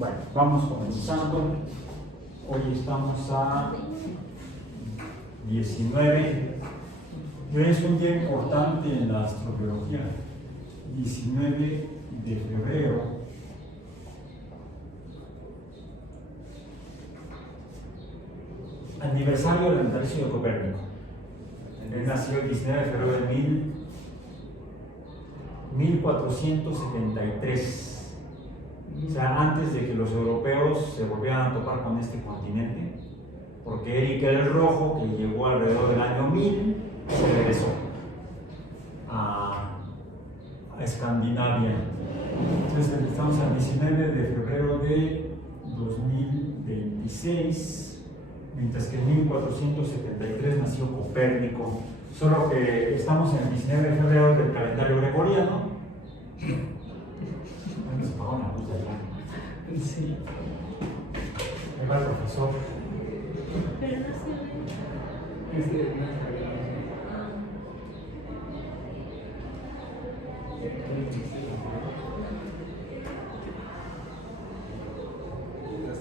Bueno, vamos comenzando. Hoy estamos a 19. Y hoy es un día importante en la astrobiología. 19 de febrero. Aniversario del natalicio de Copérnico. Él nació el 19 de febrero de 1473. O sea, antes de que los europeos se volvieran a topar con este continente, porque Eric el Rojo, que llegó alrededor del año 1000, se regresó a Escandinavia. Entonces estamos al 19 de febrero de 2026, mientras que en 1473 nació Copérnico. Solo que estamos en el 19 de febrero del calendario gregoriano. Se apagó la luz de allá. Sí. Ahí va el profesor. Pero no se ve.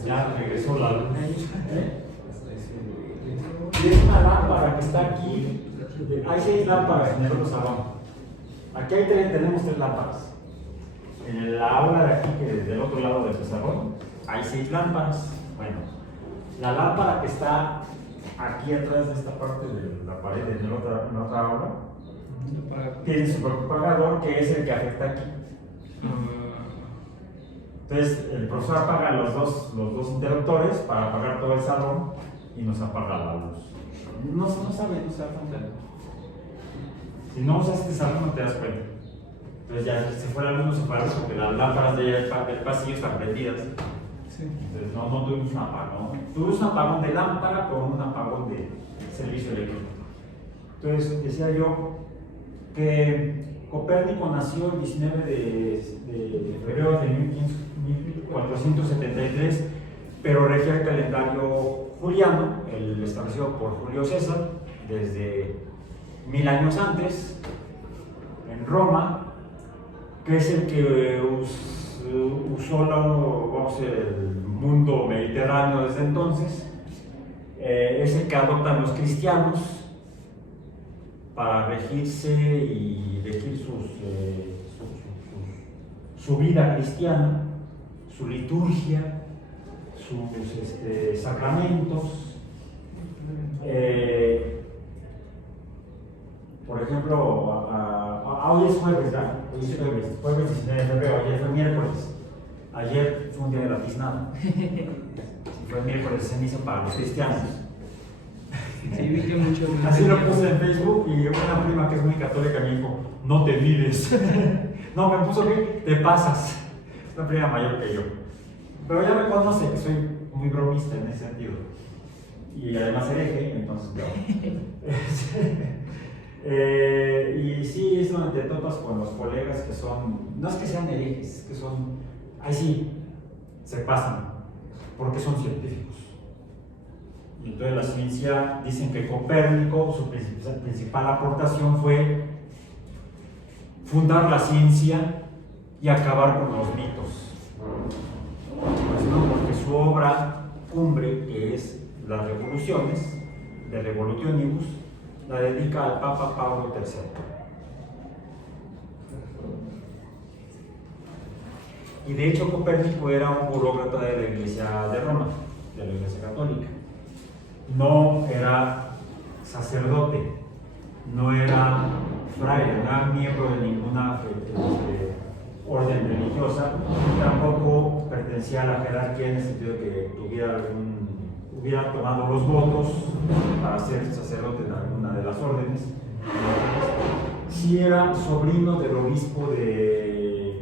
Ya regresó la luz. Y es una lámpara que está aquí. Hay 6 lámparas en el otro salón. Aquí tenemos 3 lámparas. En la aula de aquí, que del otro lado del salón, hay 6 lámparas. Bueno, la lámpara que está aquí atrás de esta parte de la pared, en otra aula, tiene su propio apagador, que es el que afecta aquí. Entonces, el profesor apaga los dos interruptores para apagar todo el salón y nos apaga la luz. No se da cuenta. Si no usas este salón, no te das cuenta. Entonces, ya se fue la luz, no se fue la luz porque las lámparas del pasillo están prendidas. Sí. Entonces, no tuvimos un apagón. Tuvimos un apagón de lámpara con un apagón de servicio eléctrico. Entonces, decía yo que Copérnico nació el 19 de febrero de 1473, pero regía el calendario juliano, el establecido por Julio César, desde 1000 años antes, en Roma, que es el que usó el mundo mediterráneo desde entonces. Es el que adoptan los cristianos para regirse y regir su vida cristiana, su liturgia, sus sacramentos. Por ejemplo, hoy es jueves, ¿verdad? Hoy es jueves 19 de febrero, ayer fue miércoles. Ayer fue un día de la tiznada. Fue miércoles de ceniza para los cristianos. Sí, vi que mucho. Así lo puse en Facebook y una prima que es muy católica me dijo, no te mires. No, me puso que te pasas. Es una prima mayor que yo. Pero ya me conoce que soy muy bromista en ese sentido. Y además hereje, entonces yo. Y sí, es donde te topas con los colegas que son, no es que sean herejes, es que son, ahí sí, se pasan, porque son científicos. Y entonces la ciencia, dicen que Copérnico, su principal aportación fue fundar la ciencia y acabar con los mitos. Pues no, porque su obra cumbre, que es Las Revoluciones, de Revolutionibus, la dedica al Papa Pablo III. Y de hecho Copérnico era un burócrata de la Iglesia de Roma, de la Iglesia Católica. No era sacerdote, no era fraile, no era miembro de ninguna orden religiosa, tampoco pertenecía a la jerarquía en el sentido de que hubiera tomado los votos para ser sacerdote en alguna de las órdenes. Sí era sobrino del obispo de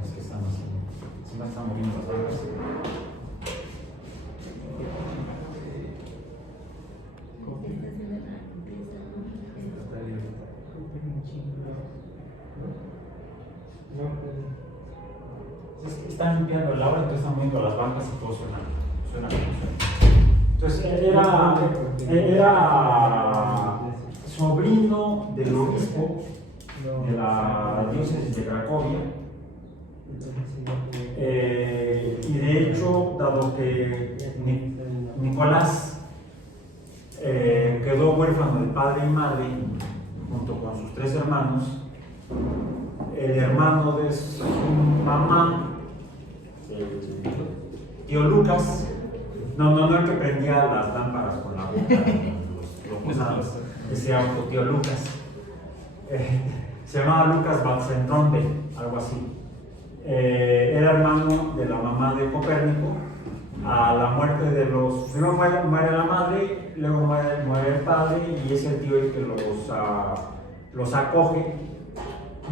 los que están haciendo. Se me están moviendo las barras. Están limpiando el aula, entonces están moviendo las bancas y todo suena como suena. Entonces era sobrino del obispo de la diócesis de Cracovia, dado que Nicolás quedó huérfano de padre y madre junto con sus 3 hermanos, el hermano de su mamá, tío Lucas, no el que prendía las lámparas con la boca, los posados, ese era otro tío Lucas, se llamaba Lucas Valcentronde, algo así. Era hermano de la mamá de Copérnico. A la muerte de los... Primero muere la madre, luego muere el padre, y es el tío el que los acoge.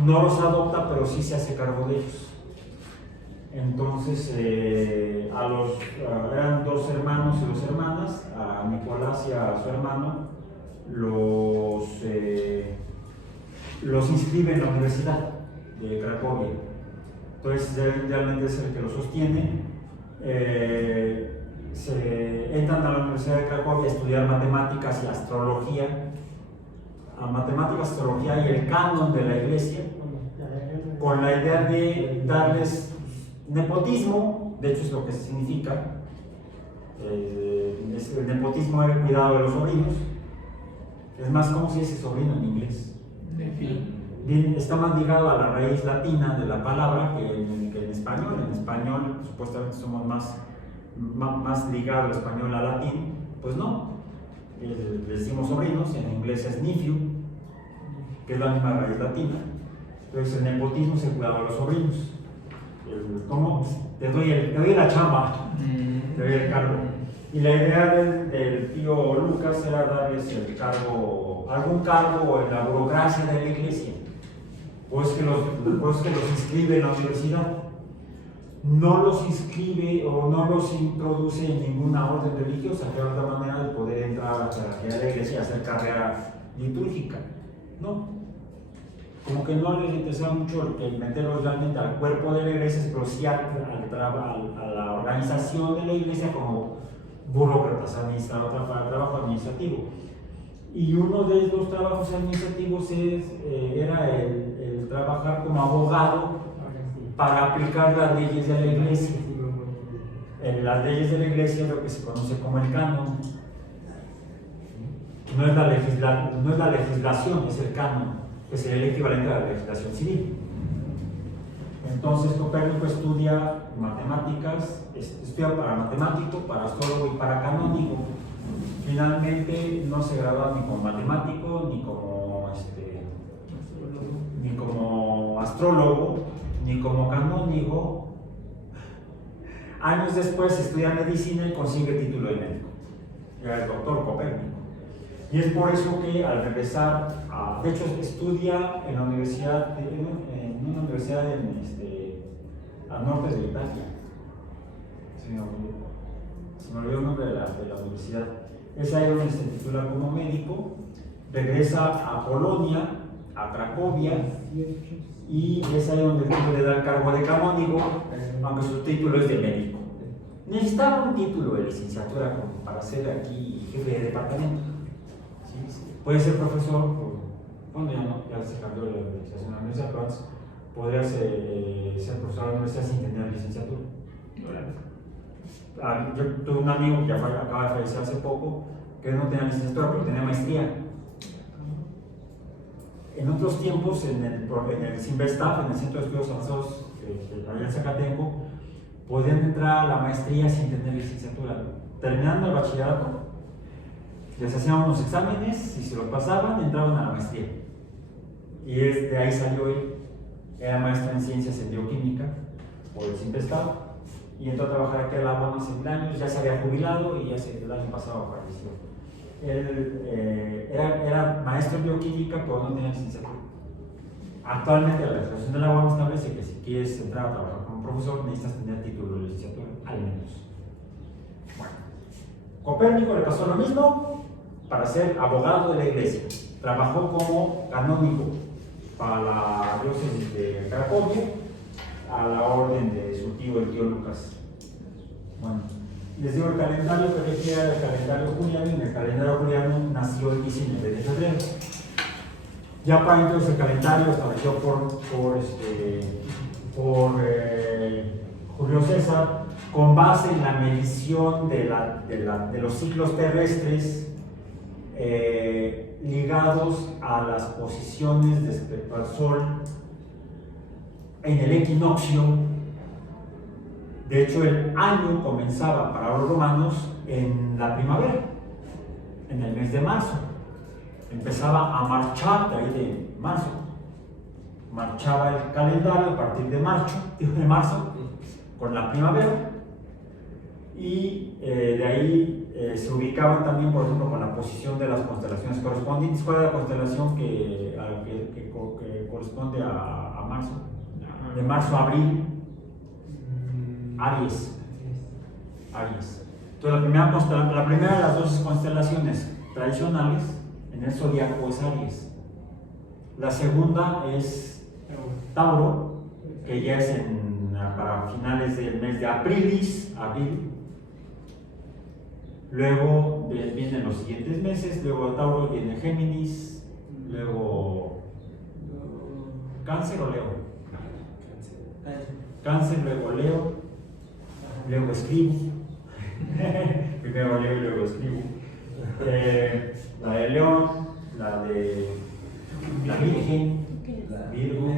No los adopta, pero sí se hace cargo de ellos. Entonces, eran 2 hermanos y 2 hermanas, a Nicolás y a su hermano, los inscribe en la Universidad de Cracovia. Entonces, realmente es el que lo sostiene. Se entran a la Universidad de Cracovia a estudiar matemáticas y astrología, y el canon de la iglesia, con la idea de darles nepotismo. De hecho es lo que significa. El nepotismo era el cuidado de los sobrinos. Es más, ¿cómo se dice sobrino en inglés? Bien, está más ligado a la raíz latina de la palabra que en español. En español supuestamente somos más ligados el español al latín. Pues no, le decimos sobrinos, en inglés es nephew, que es la misma raíz latina. Entonces el nepotismo es el cuidado de los sobrinos. ¿Cómo? Te doy la chamba, te doy el cargo. Y la idea del tío Lucas era darles el cargo, algún cargo en la burocracia de la iglesia, pues que los inscribe en la universidad. No los inscribe o no los introduce en ninguna orden religiosa, que era otra manera de poder entrar a la jerarquía de la iglesia y hacer carrera litúrgica. No, como que no les interesaba mucho el meterlos realmente al cuerpo de la iglesia, pero sí a la organización de la iglesia como burócratas, administradores para el trabajo administrativo. Y uno de los trabajos administrativos era el trabajar como abogado para aplicar las leyes de la iglesia. En las leyes de la iglesia es lo que se conoce como el canon. No es la legislación, es el canon, que sería el equivalente a la legislación civil. Entonces Copérnico estudia matemáticas, estudia para matemático, para astrólogo y para canónigo. Finalmente no se gradúa ni como matemático, ni como astrólogo, ni como canónigo. Años después estudia medicina y consigue el título de médico. Era el doctor Copérnico. Y es por eso que al regresar, de hecho estudia en la universidad, en una universidad al norte de Italia. Se me olvidó el nombre de la universidad. Es ahí donde se titula como médico, regresa a Polonia, a Cracovia, y es ahí donde le da el cargo de canónigo, aunque su título es de médico. Necesitaba un título de licenciatura para ser aquí jefe de departamento. ¿Sí? Puede ser profesor, bueno, ya se cambió la organización de la universidad, pero antes podría ser profesor de la universidad sin tener licenciatura. Yo tuve un amigo que acaba de fallecer hace poco, que no tenía licenciatura, pero tenía maestría. En otros tiempos, en el CIMBESTAF, en el Centro de Estudios Avanzados allá en Zacatenco, podían entrar a la maestría sin tener licenciatura. Terminando el bachillerato, les hacían unos exámenes, y si los pasaban, entraban a la maestría. Y de ahí salió él. Era maestro en ciencias en bioquímica por el CIMBESTAF, y entró a trabajar aquí a la UAM hace 1000 años. Ya se había jubilado y ya el año pasado falleció. Él era maestro en bioquímica, pero no tenía licenciatura. Actualmente la legislación de la UAM establece que si quieres entrar a trabajar como profesor necesitas tener título de licenciatura, al menos. Bueno, Copérnico le pasó lo mismo para ser abogado de la iglesia. Trabajó como canónigo para la diócesis de Cracovia, a la orden de su tío, el tío Lucas. Bueno, les digo el calendario que decía el calendario juliano, y en el calendario juliano nació el 19 de febrero. Ya para entonces el calendario establecido por Julio César con base en la medición de los ciclos terrestres ligados a las posiciones respecto al Sol en el equinoccio. De hecho, el año comenzaba para los romanos en la primavera, en el mes de marzo. Empezaba a marchar de ahí de marzo. Marchaba el calendario a partir de marzo, con la primavera. Y de ahí se ubicaban también, por ejemplo, con la posición de las constelaciones correspondientes. ¿Cuál es la constelación que corresponde a marzo? De marzo a abril. Aries. Entonces, la primera de las dos constelaciones tradicionales en el zodiaco es Aries. La segunda es Tauro, que ya es para finales del mes de abril. Luego vienen los siguientes meses, luego Tauro viene Géminis, luego Cáncer o Leo. Cáncer, luego Leo, luego Escribo. Primero Leo y luego Escribo. La de León, la de la Virgen, Virgo,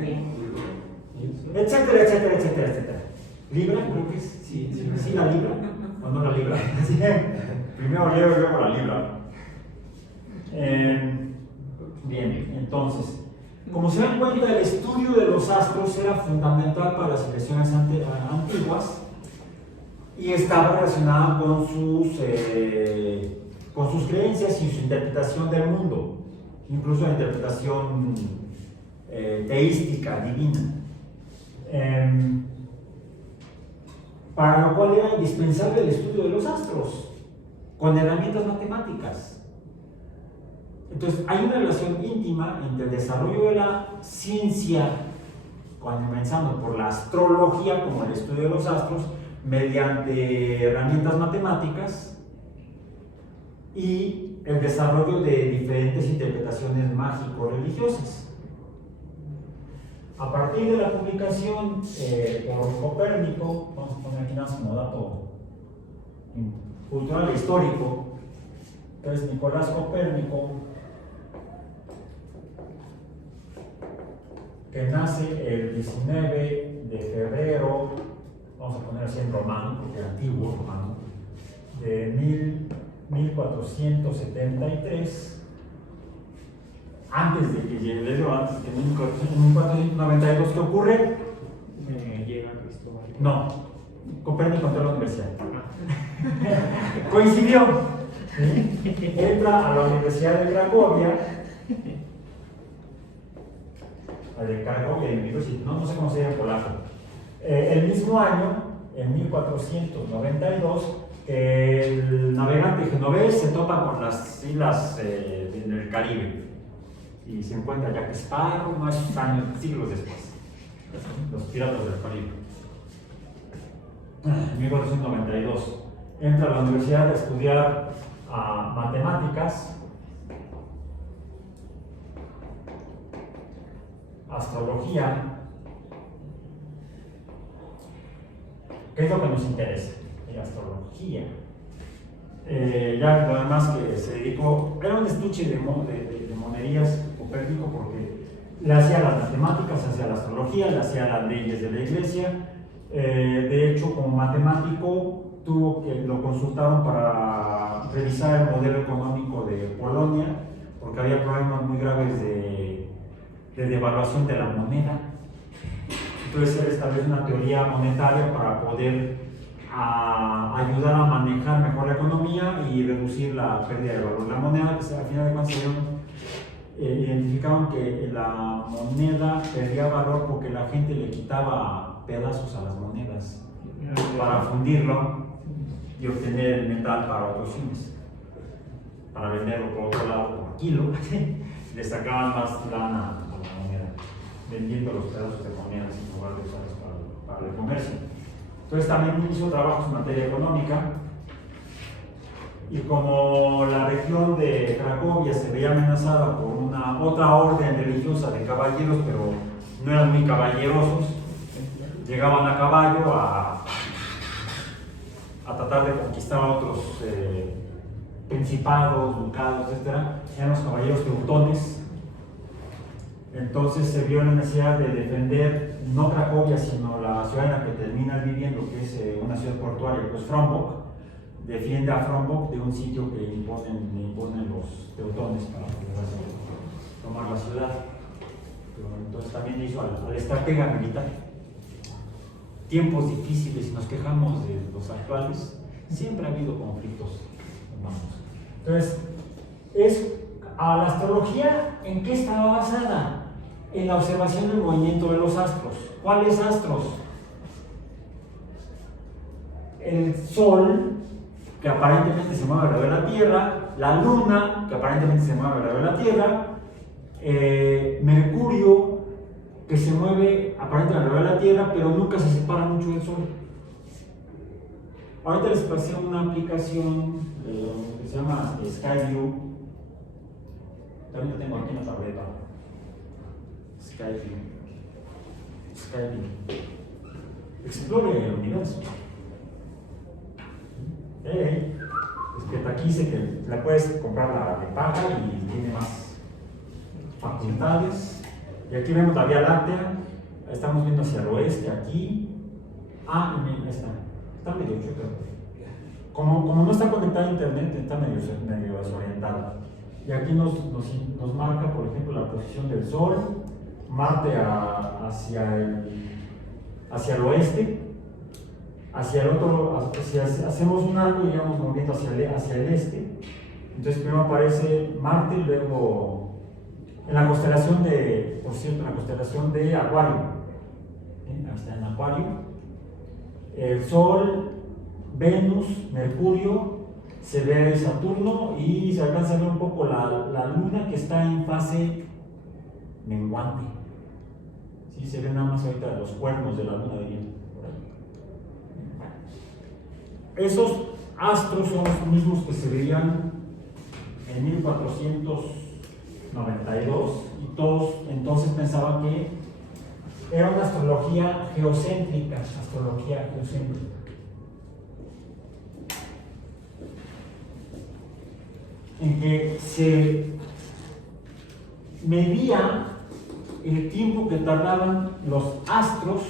etcétera. Libra, creo que es. Sí, la Libra. O no la Libra. Primero Leo y luego la Libra. Bien, entonces, como se dan cuenta, el estudio de los astros era fundamental para las civilizaciones antiguas y estaba relacionada con sus creencias y su interpretación del mundo, incluso la interpretación teística, divina. Para lo cual era indispensable el estudio de los astros, con herramientas matemáticas. Entonces, hay una relación íntima entre el desarrollo de la ciencia, comenzando por la astrología, como el estudio de los astros, mediante herramientas matemáticas, y el desarrollo de diferentes interpretaciones mágico-religiosas. A partir de la publicación por Copérnico, vamos a poner aquí nada más como dato cultural e histórico, entonces Nicolás Copérnico, que nace el 19 de febrero, vamos a poner así en romano, porque es antiguo romano, de 1473, antes de que llegue, antes que en 1492, ¿qué ocurre? Llega Cristóbal. No, Copérnico entró a la universidad. Coincidió. ¿Sí? Entra a la Universidad de Cracovia. De Cracovia University, no sé cómo se llama en polaco. El mismo año, en 1492, el navegante genovés se topa con las islas en el Caribe y se encuentra Jack Sparrow unos años, siglos después, los piratas del Caribe. En 1492 entra a la universidad a estudiar matemáticas, astrología. ¿Qué es lo que nos interesa? Astrología. Ya lo demás que se dedicó, era un estuche de monerías Copérnico, porque le hacía las matemáticas, hacía la astrología, le hacía las leyes de la iglesia. De hecho, como matemático, lo consultaron para revisar el modelo económico de Polonia, porque había problemas muy graves de devaluación de la moneda. Entonces él establece una teoría monetaria para poder ayudar a manejar mejor la economía y reducir la pérdida de valor de la moneda, que al final de cuentas identificaron que la moneda perdía valor porque la gente le quitaba pedazos a las monedas para fundirlo y obtener el metal para otros fines, para venderlo por otro lado por kilo. Le sacaban más lana a la moneda, vendiendo los pedazos de monedas en lugar de usarlos para el comercio. Entonces también hizo trabajos en materia económica, y como la región de Cracovia se veía amenazada por otra orden religiosa de caballeros, pero no eran muy caballerosos, llegaban a caballo tratar de conquistar a otros principados, ducados, etc., eran los caballeros teutones. Entonces se vio la necesidad de defender no Cracovia, sino la ciudad en la que termina viviendo, que es una ciudad portuaria, pues Frombork. Defiende a Frombork de un sitio que le imponen los teutones para poder tomar la ciudad. Pero entonces también hizo al estratega militar. Tiempos difíciles, si nos quejamos de los actuales, siempre ha habido conflictos, hermanos. Entonces, a la astrología, ¿en qué estaba basada? En la observación del movimiento de los astros. ¿Cuáles astros? El Sol, que aparentemente se mueve alrededor de la Tierra, la Luna, que aparentemente se mueve alrededor de la Tierra, Mercurio, que se mueve aparentemente alrededor de la Tierra, pero nunca se separa mucho del Sol. Ahorita les pasé una aplicación que se llama Skyview. También la tengo aquí en la tableta. Skyview. Explore el universo. Es que aquí dice que la puedes comprar la de paga y tiene más facultades. Y aquí vemos la Vía Láctea. Estamos viendo hacia el oeste, aquí. Y está medio chueca. Como no está conectada a internet, está medio desorientada. Y aquí nos marca, por ejemplo, la posición del Sol, Marte hacia el oeste, hacia el otro, si hacemos un arco y vamos moviendo hacia el este. Entonces primero aparece Marte, luego en la constelación de, por cierto, en la constelación de Acuario. Ahí está en Acuario. El Sol, Venus, Mercurio, se ve Saturno y se alcanza a ver un poco la Luna, que está en fase menguante. Sí, se ven nada más ahorita los cuernos de la Luna de viento. Esos astros son los mismos que se veían en 1492 y todos entonces pensaban que era una astrología geocéntrica. En que se medía el tiempo que tardaban los astros,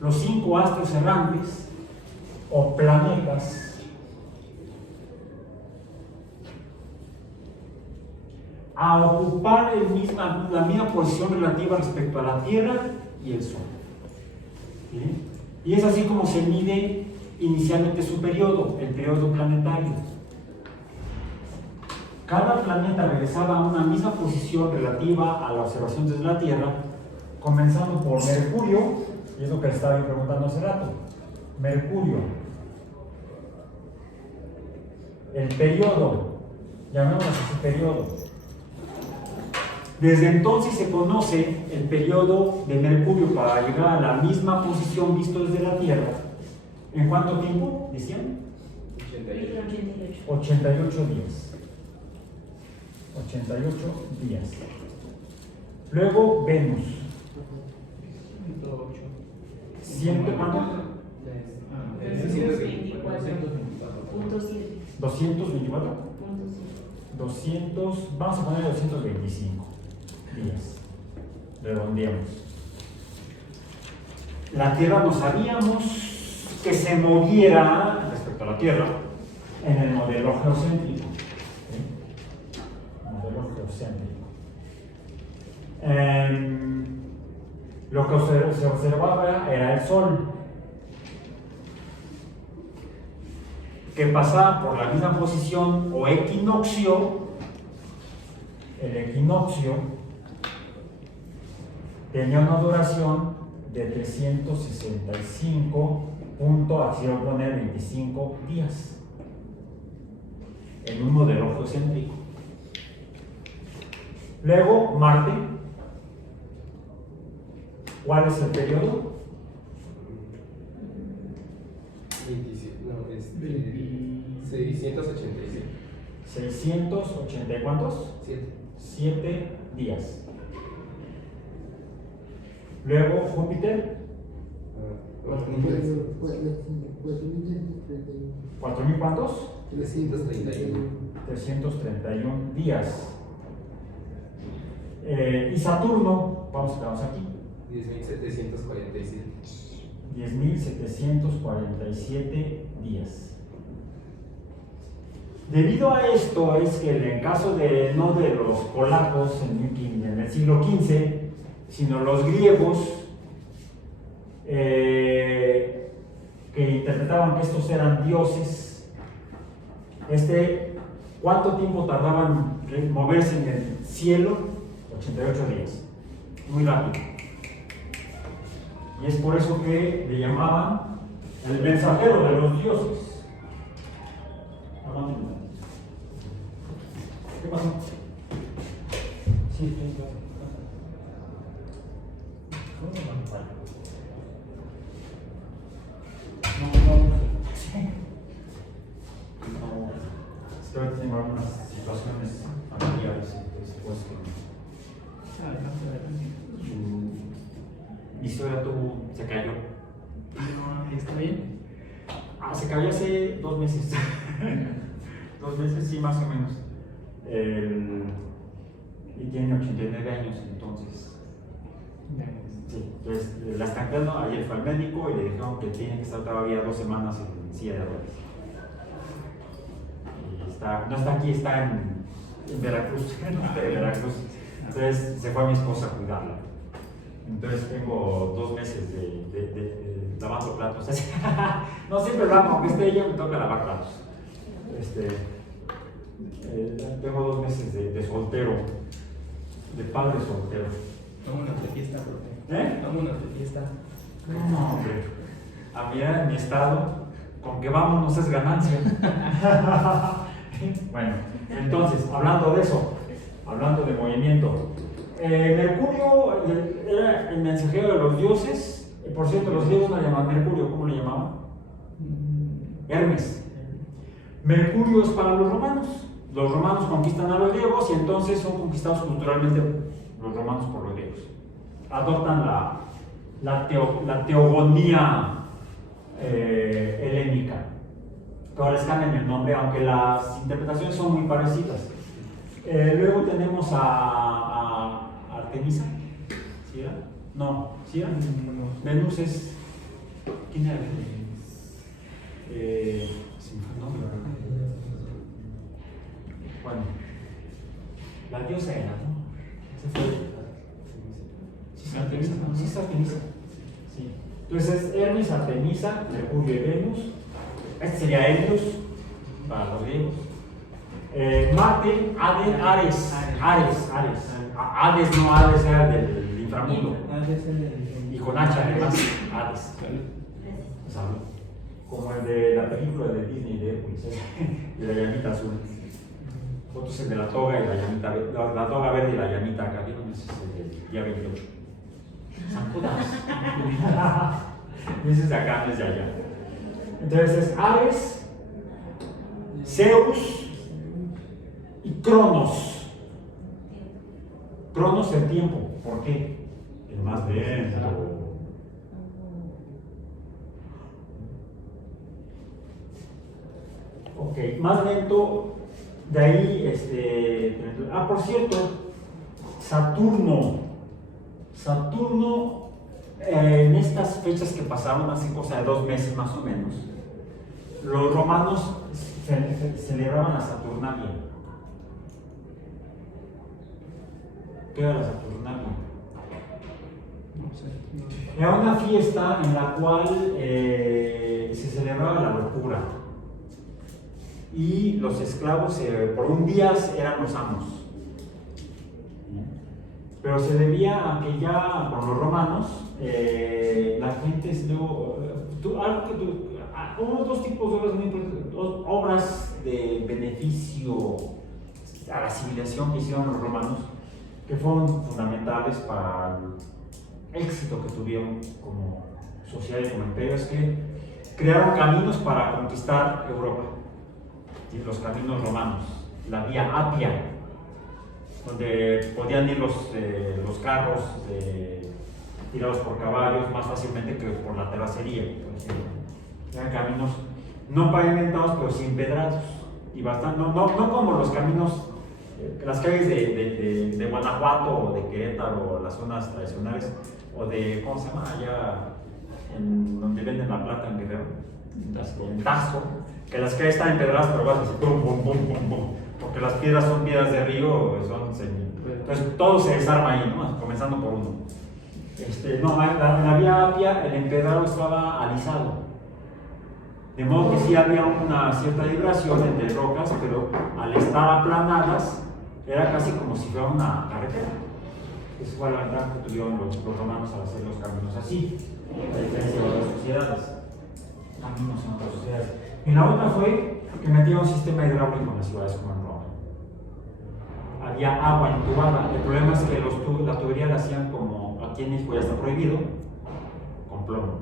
los 5 astros errantes o planetas, a ocupar la misma posición relativa respecto a la Tierra y el Sol. ¿Sí? Y es así como se mide inicialmente su periodo, el periodo planetario. Cada planeta regresaba a una misma posición relativa a la observación desde la Tierra, comenzando por Mercurio, y es lo que les estaba preguntando hace rato. Mercurio, el periodo, llamémoslo así, periodo. Desde entonces se conoce el periodo de Mercurio para llegar a la misma posición visto desde la Tierra. ¿En cuánto tiempo? ¿Decían? 88 días. 88 días. Luego Venus. 100, vamos a poner 225 días. Redondeamos. La Tierra no sabíamos que se moviera respecto a la Tierra en el modelo geocéntrico. Lo que se observaba era el Sol, que pasaba por la misma posición o equinoccio. El equinoccio tenía una duración de 365, así lo pone, 25 días en un modelo geocéntrico. Luego Marte. ¿Cuál es el periodo? 687. 680 y ¿cuántos? 7 días. Luego Júpiter. ¿4.000 cuántos? 331. 331 días. Y Saturno, vamos a quedarnos aquí. 10.747. 10.747 días. Debido a esto es que en el caso de no de los polacos en el siglo XV, sino los griegos, que interpretaban que estos eran dioses, ¿cuánto tiempo tardaban en moverse en el cielo? 88 días. Muy rápido. Y es por eso que le llamaban el mensajero de los dioses. ¿Qué pasó? Sí, claro. Estoy teniendo algunas situaciones familiares, pues mi suegra se cayó. ¿Está bien? Se cayó hace 2 meses. 2 meses, sí, más o menos. Y tiene 89 años, entonces. Sí, entonces la están quedando. Ayer fue al médico y le dijeron que tiene que estar todavía 2 semanas en silla de ruedas. No está aquí, está en Veracruz. Entonces se fue mi esposa a cuidarla. Entonces tengo 2 meses de lavando platos. No siempre lavo, aunque esté ella, me toca lavar platos. Tengo 2 meses de soltero, de padre soltero. Vámonos de fiesta, profe. Vámonos de fiesta. No, hombre. A mí en mi estado, con que vámonos es ganancia. Bueno, entonces, hablando de eso, hablando de movimiento, Mercurio era el mensajero de los dioses. Por cierto, los griegos no le llamaban Mercurio, ¿cómo le llamaban? Hermes. Mercurio es para los romanos. Los romanos conquistan a los griegos y entonces son conquistados culturalmente los romanos por los griegos. Adoptan la teogonía helénica. Ahora les cambian el nombre, aunque las interpretaciones son muy parecidas. Luego tenemos a Artemisa. ¿Sí era? No, ¿sí era? Venus es. ¿Quién era Venus? Se me fue el nombre. Bueno, la diosa era, ¿no? Ese fue. Sí, es Artemisa, ¿no? Sí, es Artemisa. Sí. Entonces, Hermes, Artemisa, Mercurio y Venus. Este sería Helios para los griegos. Marte, Ares. Hades, no, Hades era del inframundo. Y con H además, Hades. Salud. Como el de la película de Disney de Hércules, de la llamita azul. Otros el de la toga y la llamita verde, la toga verde y la llamita acá. ¿Vieron? Ese es el del día 28. San Judas. Ese es de acá, no es de allá. Entonces es Ares, Zeus y Cronos. Cronos el tiempo. ¿Por qué? El más lento. Ok, más lento. De ahí, por cierto, Saturno, en estas fechas que pasaron, hace cosa de 2 meses más o menos, los romanos celebraban la Saturnalia. ¿Qué era la Saturnalia? No sé. Era una fiesta en la cual se celebraba la locura. Y los esclavos por un día eran los amos. Pero se debía a que ya con los romanos la gente hubo 2 tipos de obras muy importantes, obras de beneficio a la civilización que hicieron los romanos, que fueron fundamentales para el éxito que tuvieron como sociedad y como imperio. Es que crearon caminos para conquistar Europa. Y los caminos romanos, la vía Apia, donde podían ir los carros tirados por caballos más fácilmente que por la terracería, por ejemplo. Eran caminos no pavimentados, pero sí empedrados. Y bastante, no como los caminos, las calles de Guanajuato o de Querétaro, o las zonas tradicionales, o de, ¿cómo se llama? Allá en donde venden la plata en Guerrero, en Taxco, que las calles están empedradas, pero vas así, pum, pum, pum, pum, pum, porque las piedras son piedras de río, entonces todo se desarma ahí, ¿no? Comenzando por uno. No, en la vía Apia el empedrado estaba alisado. De modo que sí había una cierta vibración entre rocas, pero al estar aplanadas era casi como si fuera una carretera. Esa fue la ventaja que tuvieron los romanos al hacer los caminos así, a diferencia de otras sociedades. Caminos en otras sociedades. Y la otra fue que metieron un sistema hidráulico en las ciudades como en Roma. Había agua entubada. El problema es que la tubería la hacían como aquí en México ya está prohibido, con plomo.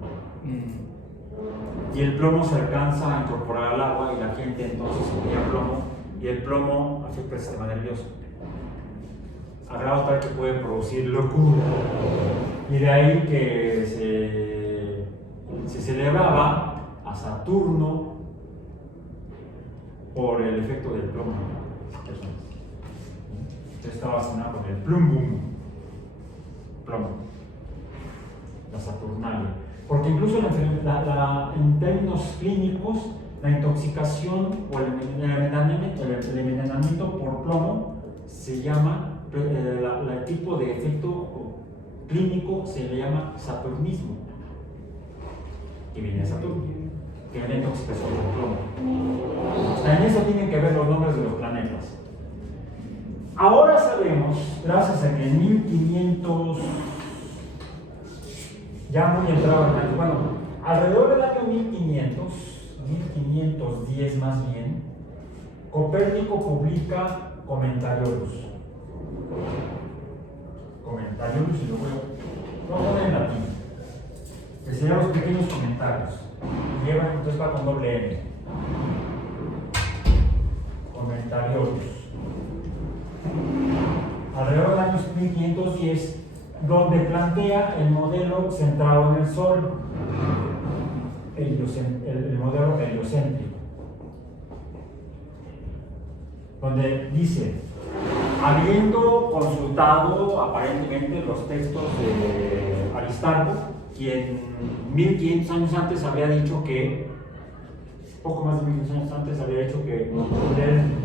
Y el plomo se alcanza a incorporar al agua y la gente entonces se ponía plomo y el plomo afecta el sistema nervioso a grado tal que puede producir locura. Y de ahí que se celebraba a Saturno por el efecto del plomo. Entonces estaba relacionado con el plomo, la Saturnalia. Porque incluso en términos clínicos, la intoxicación o el envenenamiento por plomo se llama, el tipo de efecto clínico se le llama saturnismo, que viene de Saturno, que es la intoxicación por plomo. Hasta en eso tienen que ver los nombres de los planetas. Ahora sabemos, gracias a que en 1500, ya muy entrado en el año, bueno, alrededor del año 1510 más bien, Copérnico publica Comentariolus, y lo pone en latín, que serían los pequeños comentarios, y llevan, entonces va con doble N, Comentariolus, alrededor del año 1510, donde plantea el modelo centrado en el Sol, el modelo heliocéntrico, donde dice, habiendo consultado aparentemente los textos de Aristarco, quien 1500 años antes había dicho que, poco más de 1500 años antes había dicho que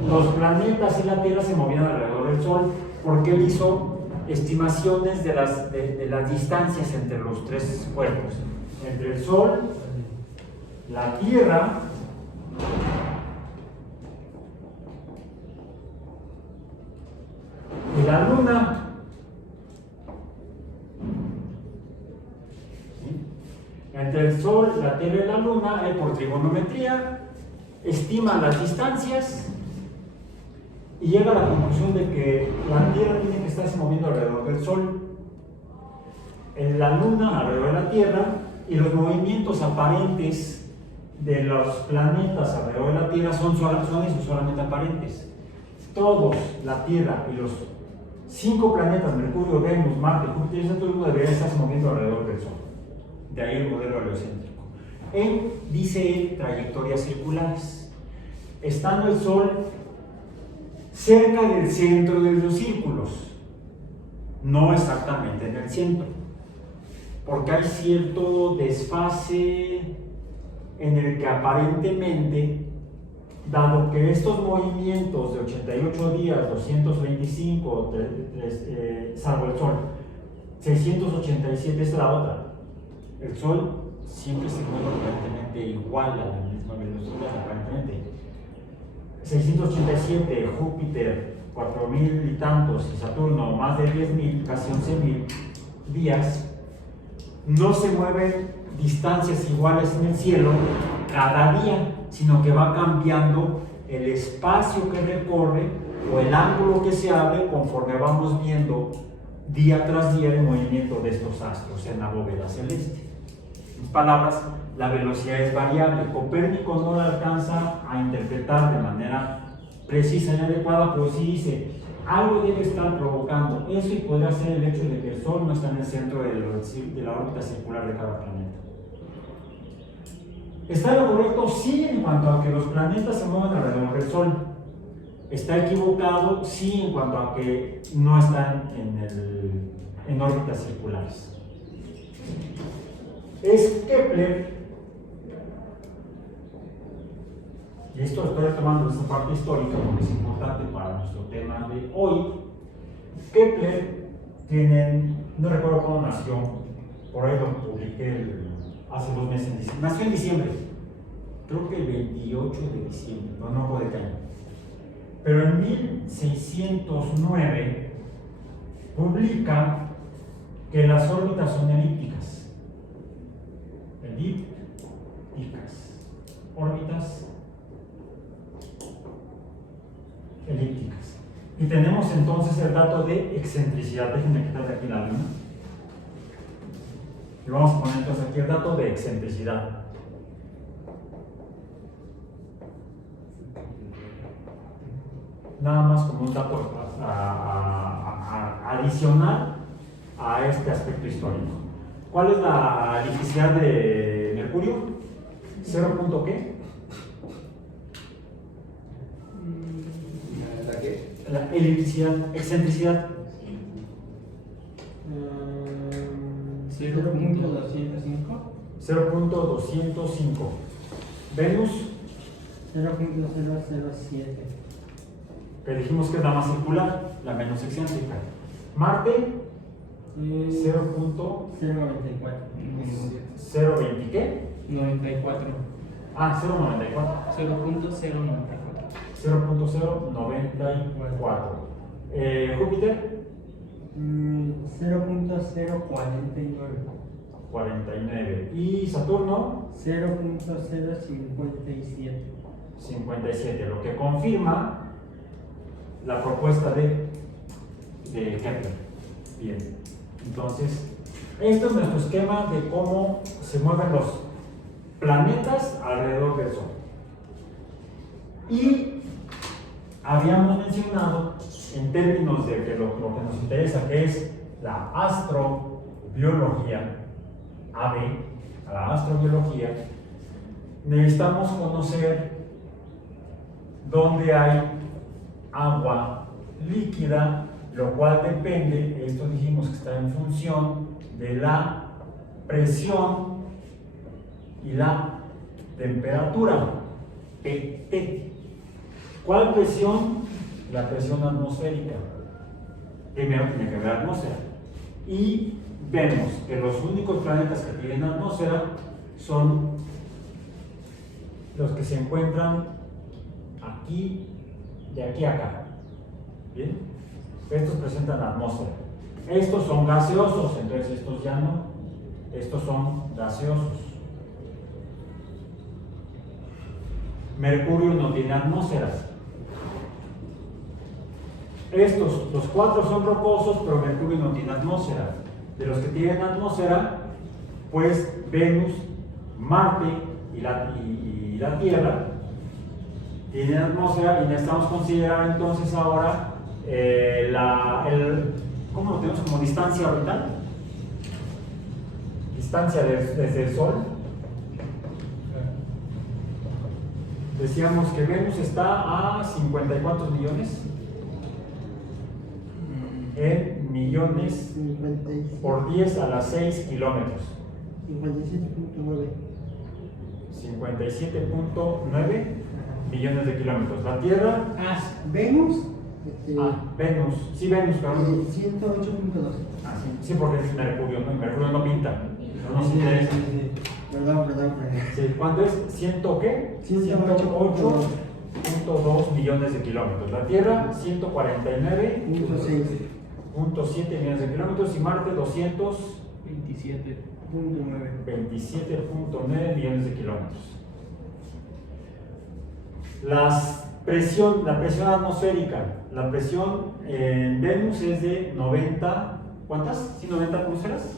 los planetas y la Tierra se movían alrededor del Sol, porque él hizo estimaciones de las distancias entre los tres cuerpos, entre el Sol, la Tierra y la Luna. ¿Sí? Entre el Sol, la Tierra y la Luna, él por trigonometría estima las distancias y llega a la conclusión de que la Tierra tiene que estarse moviendo alrededor del Sol, la Luna alrededor de la Tierra, y los movimientos aparentes de los planetas alrededor de la Tierra son solamente aparentes. Todos, la Tierra y los 5 planetas, Mercurio, Venus, Marte, Júpiter y Saturno, deberían estarse moviendo alrededor del Sol. De ahí el modelo heliocéntrico. Él dice trayectorias circulares. Estando el Sol cerca del centro de los círculos, no exactamente en el centro, porque hay cierto desfase en el que aparentemente, dado que estos movimientos de 88 días, 225, salvo el Sol, 687 es la otra, el Sol siempre se mueve aparentemente igual a la misma velocidad, aparentemente. 687, Júpiter, 4000 y tantos, y Saturno, más de 10.000, casi 11.000 días, no se mueven distancias iguales en el cielo cada día, sino que va cambiando el espacio que recorre o el ángulo que se abre conforme vamos viendo día tras día el movimiento de estos astros en la bóveda celeste. En palabras, la velocidad es variable. Copérnico no la alcanza a interpretar de manera precisa y adecuada, pero sí dice, Algo debe estar provocando eso y podría ser el hecho de que el Sol no está en el centro de la órbita circular de cada planeta. ¿Está lo correcto? Sí, en cuanto a que los planetas se mueven alrededor del Sol. ¿Está equivocado? Sí, en cuanto a que no están en órbitas circulares. Es Kepler, y esto lo estoy tomando de esta parte histórica porque es importante para nuestro tema de hoy. Kepler no recuerdo cuándo nació, por ahí lo publiqué hace 2 meses en diciembre. Nació en diciembre, creo que el 28 de diciembre, no recuerdo de qué año. Pero en 1609 publica que las órbitas son elípticas. Órbitas elípticas. Y tenemos entonces el dato de excentricidad. Déjenme quitar de aquí la luna. Y vamos a poner entonces aquí el dato de excentricidad. Nada más como un dato adicional a este aspecto histórico. ¿Cuál es la elipticidad de Mercurio? ¿0 qué? ¿La qué? La elipticidad, excentricidad. 0.205. 0.205. Venus, 0.007. que dijimos que es la más circular, la menos excéntrica. Marte, 0.020 ¿qué? 94. Ah, 0.94. 0.094. Júpiter, 0.049. 49. Y Saturno, 0.057. 57, lo que confirma la propuesta de Kepler. Bien, entonces, esto es nuestro esquema de cómo se mueven los planetas alrededor del Sol. Y habíamos mencionado, en términos de que lo que nos interesa, que es la astrobiología, la astrobiología, necesitamos conocer dónde hay agua líquida, lo cual depende, esto dijimos que está en función de la presión y la temperatura, PT. ¿Cuál presión? La presión atmosférica. Primero tiene que haber atmósfera. Y vemos que los únicos planetas que tienen atmósfera son los que se encuentran aquí, de aquí a acá. ¿Bien? Estos presentan atmósfera. Estos son gaseosos, entonces estos ya no. Estos son gaseosos. Mercurio no tiene atmósfera. Estos, los 4 son rocosos, pero Mercurio no tiene atmósfera. De los que tienen atmósfera, pues Venus, Marte y la Tierra tienen atmósfera, y necesitamos considerar entonces ahora ¿cómo lo tenemos como distancia orbital? Distancia desde el Sol. Decíamos que Venus está a 50 y cuántos millones. En millones 57. por 10 a la 6 kilómetros. 57.9 millones de kilómetros. La Tierra. Venus. Venus. Sí, Venus, perdón. 108.2. Sí, porque es Mercurio, ¿no? Mercurio no pinta. No se interesa. Perdón. Sí, ¿cuánto es? ¿100 qué? 108.2 millones de kilómetros. La Tierra, 149.7 millones de kilómetros. Y Marte, 227.9 millones de kilómetros. La presión atmosférica. La presión en Venus es de 90. ¿Cuántas? ¿Sí, 90 atmósferas?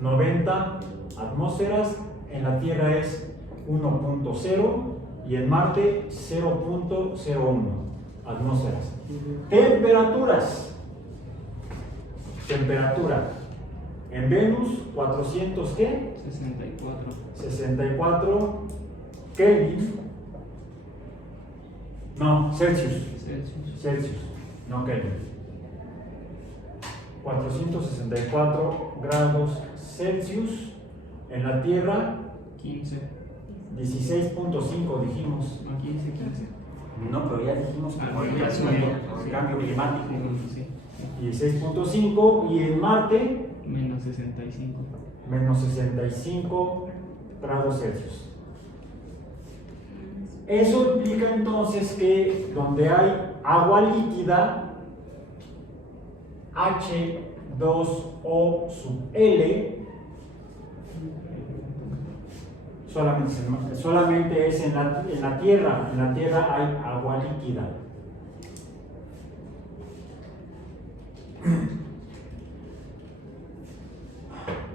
90 atmósferas. En la Tierra es 1.0 y en Marte 0.01. atmósferas. Temperaturas. Temperatura. En Venus, 400 ¿qué? 64. 64 Kelvin. No, Celsius. Celsius, no Kelvin. 464 grados Celsius. En la Tierra, 15. 16.5 dijimos. No, 15. No, pero ya dijimos que por el Ya cambio climático. Sí. 16.5 y en Marte, Menos 65. menos 65 grados Celsius. Eso implica entonces que donde hay agua líquida, H2O sub L, solamente es en la Tierra. En la Tierra hay agua líquida.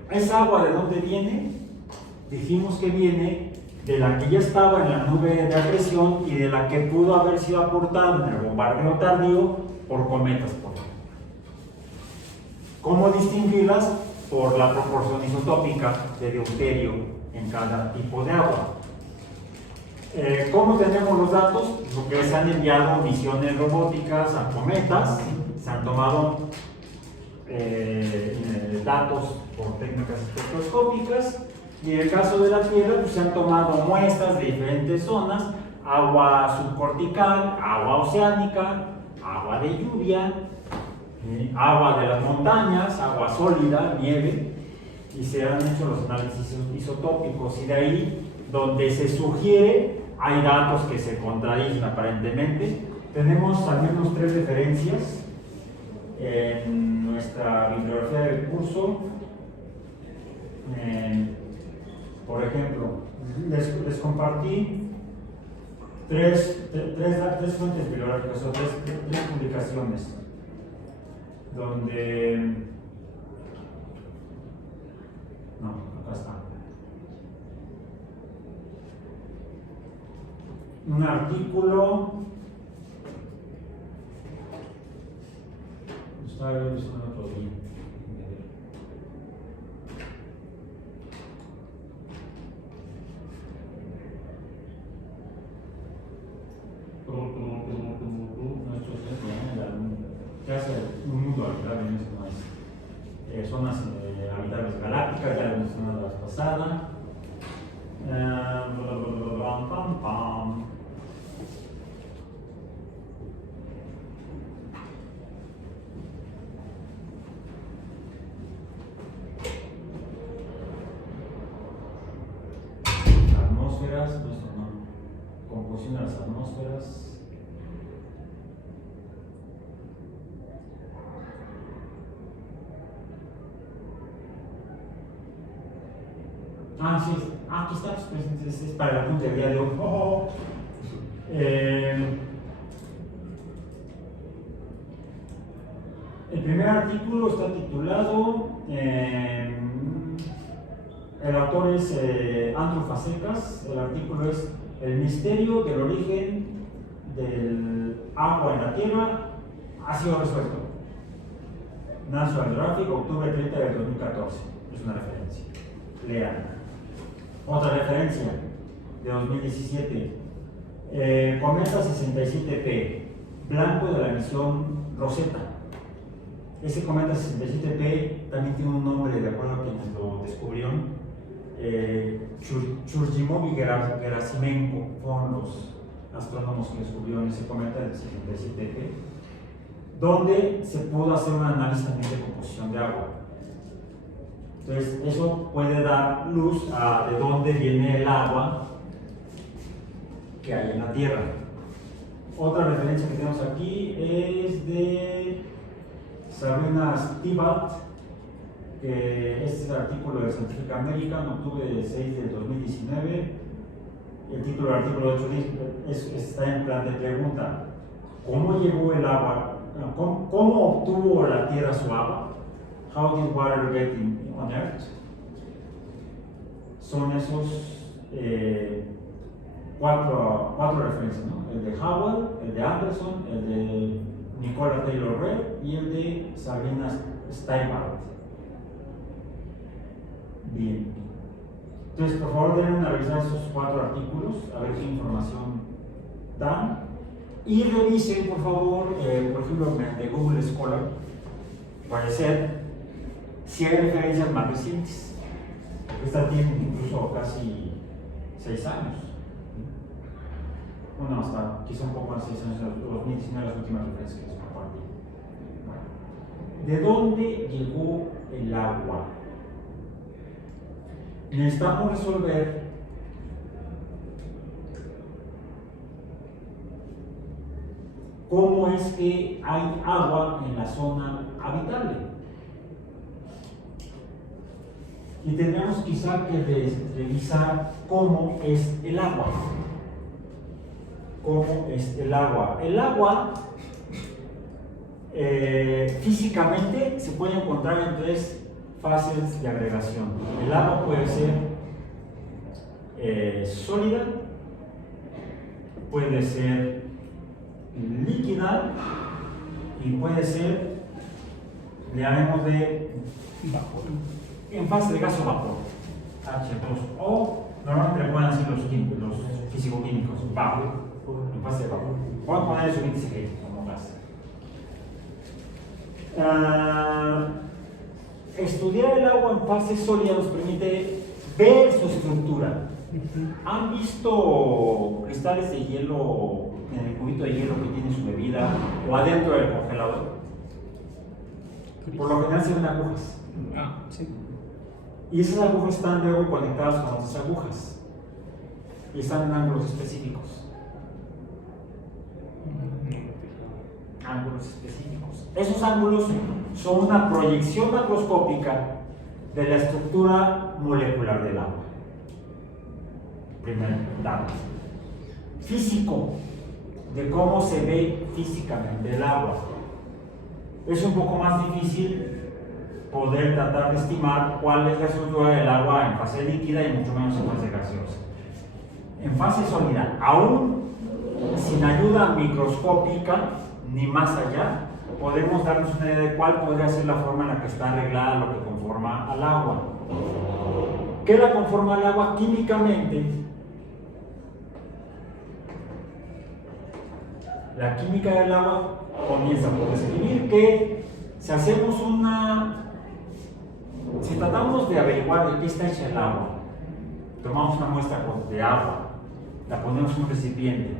¿Esa agua de dónde viene? Dijimos que viene de la que ya estaba en la nube de presión y de la que pudo haber sido aportada en el bombardeo tardío por cometas, por ejemplo. ¿Cómo distinguirlas? Por la proporción isotópica de deuterio en cada tipo de agua. ¿Cómo tenemos los datos? Porque se han enviado misiones robóticas a cometas, se han tomado datos por técnicas espectroscópicas, y en el caso de la Tierra pues, se han tomado muestras de diferentes zonas: agua subcortical, agua oceánica, agua de lluvia, agua de las montañas, agua sólida, nieve, y se han hecho los análisis isotópicos, y de ahí donde se sugiere hay datos que se contradicen aparentemente. Tenemos al menos 3 referencias en nuestra bibliografía del curso. Por ejemplo, les compartí tres fuentes bibliográficas o tres publicaciones donde no, acá está un artículo. Estaba viendo eso el otro día. Ya hace un mundo habitable en eso más. Zonas habitables galácticas, ya lo mencioné la vez pasada. Atmósferas, no, composición de las atmósferas. Sí, aquí está, pues, es para la punta del día de hoy. El primer artículo está titulado, el autor es Andrew Fazekas. El artículo es El misterio del origen del agua en la Tierra ha sido resuelto. National Geographic, octubre 30 del 2014. Es una referencia. Lean. Otra referencia de 2017. Cometa 67P, blanco de la misión Rosetta. Ese cometa 67P también tiene un nombre de acuerdo a quienes lo descubrieron. Churyumov y Gerasimenko fueron los astrónomos que descubrieron ese cometa del 67P, donde se pudo hacer un análisis también de composición de agua. Entonces, eso puede dar luz a de dónde viene el agua que hay en la Tierra. Otra referencia que tenemos aquí es de Sabrina Stibat, que este es el artículo de Scientific American, octubre 6 del 2019. El título del artículo 8 está en plan de pregunta: ¿cómo llegó el agua? ¿Cómo obtuvo la Tierra su agua? How did water get on Earth? Son esos cuatro referencias, ¿no? El de Howell, el de Anderson, el de Nicola Taylor Red y el de Sabrina Steinbart. Bien. Entonces, por favor, den a revisar esos 4 artículos, a ver qué información dan. Y revisen, por favor, por ejemplo, de Google Scholar, puede ser, si hay referencias más recientes. Esta tiene incluso casi 6 años. Bueno, hasta quizá un poco más de 6 años, 2019, las últimas referencias que les compartí. Bueno, ¿de dónde llegó el agua? Necesitamos resolver cómo es que hay agua en la zona habitable. Y tenemos quizá que revisar cómo es el agua. ¿Cómo es el agua? El agua físicamente se puede encontrar en 3 fases de agregación. El agua puede ser sólida, puede ser líquida y puede ser, le llamemos de vapor, en fase de gas o vapor, H2, o normalmente le pueden decir los físico-químicos, vapor, en fase de vapor. Voy a poner su índice G como gas. Estudiar el agua en fase sólida nos permite ver su estructura. ¿Han visto cristales de hielo en el cubito de hielo que tiene su bebida o adentro del congelador? Por lo general se ven agujas. Sí. Y esas agujas están luego conectadas con otras agujas y están en ángulos específicos. Ángulos específicos. Esos ángulos son una proyección macroscópica de la estructura molecular del agua. Primer dato. Físico, de cómo se ve físicamente el agua. Es un poco más difícil poder tratar de estimar cuál es la estructura del agua en fase líquida y mucho menos en fase gaseosa. En fase sólida, aún sin ayuda microscópica ni más allá, podemos darnos una idea de cuál podría ser la forma en la que está arreglada lo que conforma al agua. ¿Qué la conforma al agua químicamente? La química del agua comienza por describir que si tratamos de averiguar de qué está hecha el agua, tomamos una muestra de agua, la ponemos en un recipiente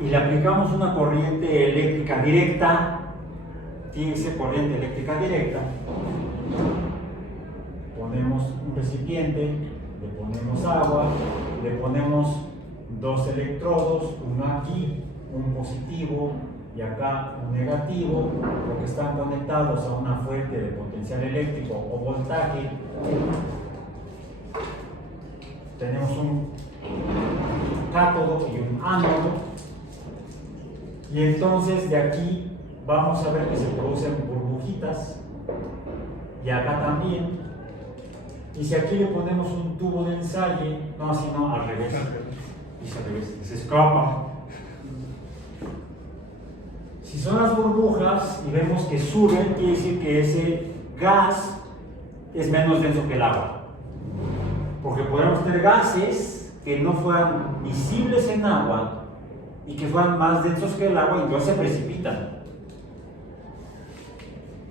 y le aplicamos una corriente eléctrica directa, tiene que ser corriente eléctrica directa, ponemos un recipiente, le ponemos agua, le ponemos 2 electrodos, uno aquí, un positivo y acá un negativo, porque están conectados a una fuente de potencial eléctrico o voltaje. Tenemos un cátodo y un ánodo, y entonces de aquí vamos a ver que se producen burbujitas, y acá también. Y si aquí le ponemos un tubo de ensayo, no, así no, al revés, y al revés, se escapa. Si son las burbujas y vemos que suben, quiere decir que ese gas es menos denso que el agua. Porque podemos tener gases que no fueran visibles en agua y que fueran más densos que el agua y entonces se precipitan.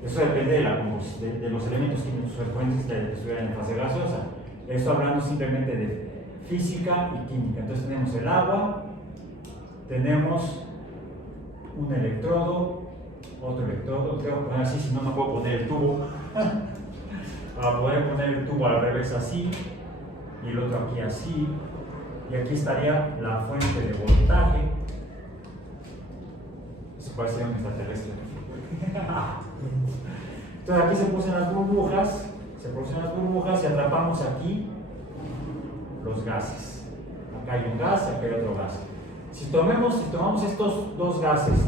Eso depende de los elementos químicos frecuentes que estuvieran en fase gaseosa. Esto hablando simplemente de física y química. Entonces tenemos el agua, tenemos un electrodo, otro electrodo, tengo que poner así, si no, no puedo poner el tubo. Para poder poner el tubo al revés así, y el otro aquí así, y aquí estaría la fuente de voltaje. Eso puede ser un extraterrestre. Entonces aquí se producen las burbujas y atrapamos aquí los gases. Acá hay un gas y acá hay otro gas. Si tomamos estos 2 gases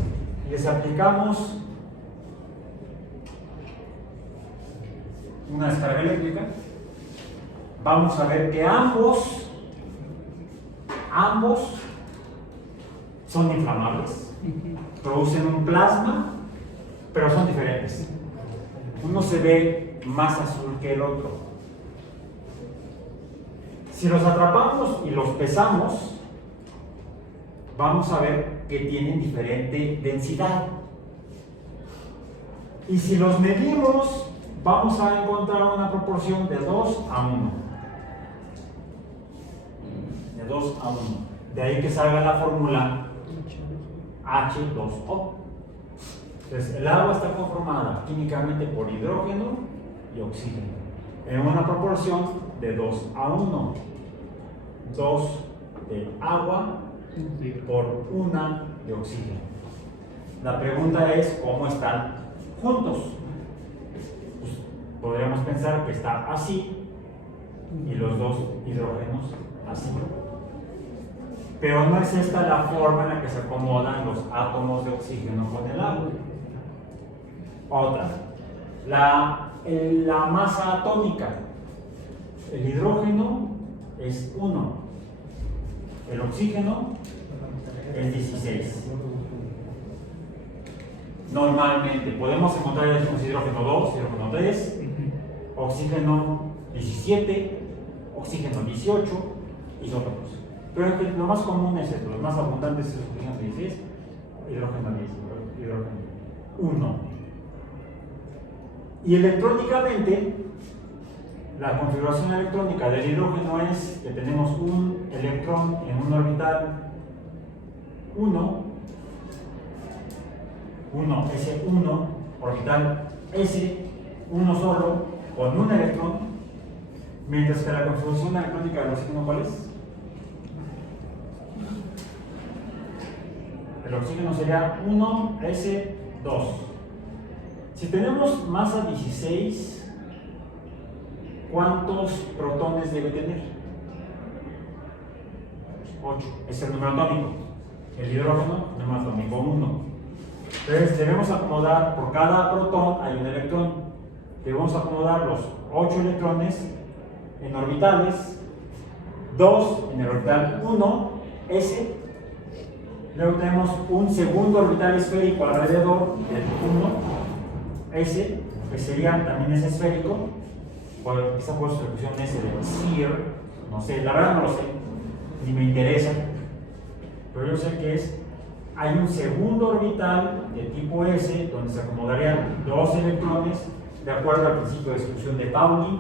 y les aplicamos una descarga eléctrica, vamos a ver que ambos ambos son inflamables, producen un plasma, pero son diferentes. Uno se ve más azul que el otro. Si los atrapamos y los pesamos, vamos a ver que tienen diferente densidad. Y si los medimos, vamos a encontrar una proporción de 2 a 1. De 2 a 1. De ahí que salga la fórmula H2O. Entonces, el agua está conformada químicamente por hidrógeno y oxígeno, en una proporción de 2 a 1. 2 de agua por 1 de oxígeno. La pregunta es, ¿cómo están juntos? Pues, podríamos pensar que está así y los dos hidrógenos así. Pero no es esta la forma en la que se acomodan los átomos de oxígeno con el agua. Otra, la masa atómica. El hidrógeno es 1, el oxígeno es 16. Normalmente podemos encontrar hidrógeno 2, hidrógeno 3, oxígeno 17, oxígeno 18 isótopos. Pero lo más común es esto, los más abundantes es oxígeno 16, hidrógeno 10, hidrógeno 1. Y electrónicamente, la configuración electrónica del hidrógeno es que tenemos un electrón en un orbital 1, S1, orbital S, uno solo, con un electrón, mientras que la configuración electrónica del oxígeno, ¿cuál es? El oxígeno sería 1S2. Si tenemos masa 16, ¿cuántos protones debe tener? 8. Es el número atómico. El hidrógeno, número atómico 1. Entonces debemos acomodar, por cada protón hay un electrón. Debemos acomodar los 8 electrones en orbitales, 2 en el orbital 1, S. Luego tenemos un segundo orbital esférico alrededor del 1, S, que sería también es esférico. Bueno, esa puede ser la S de sphere, no sé, la verdad no lo sé, ni me interesa, pero yo sé que hay un segundo orbital de tipo S donde se acomodarían 2 electrones de acuerdo al principio de exclusión de Pauli.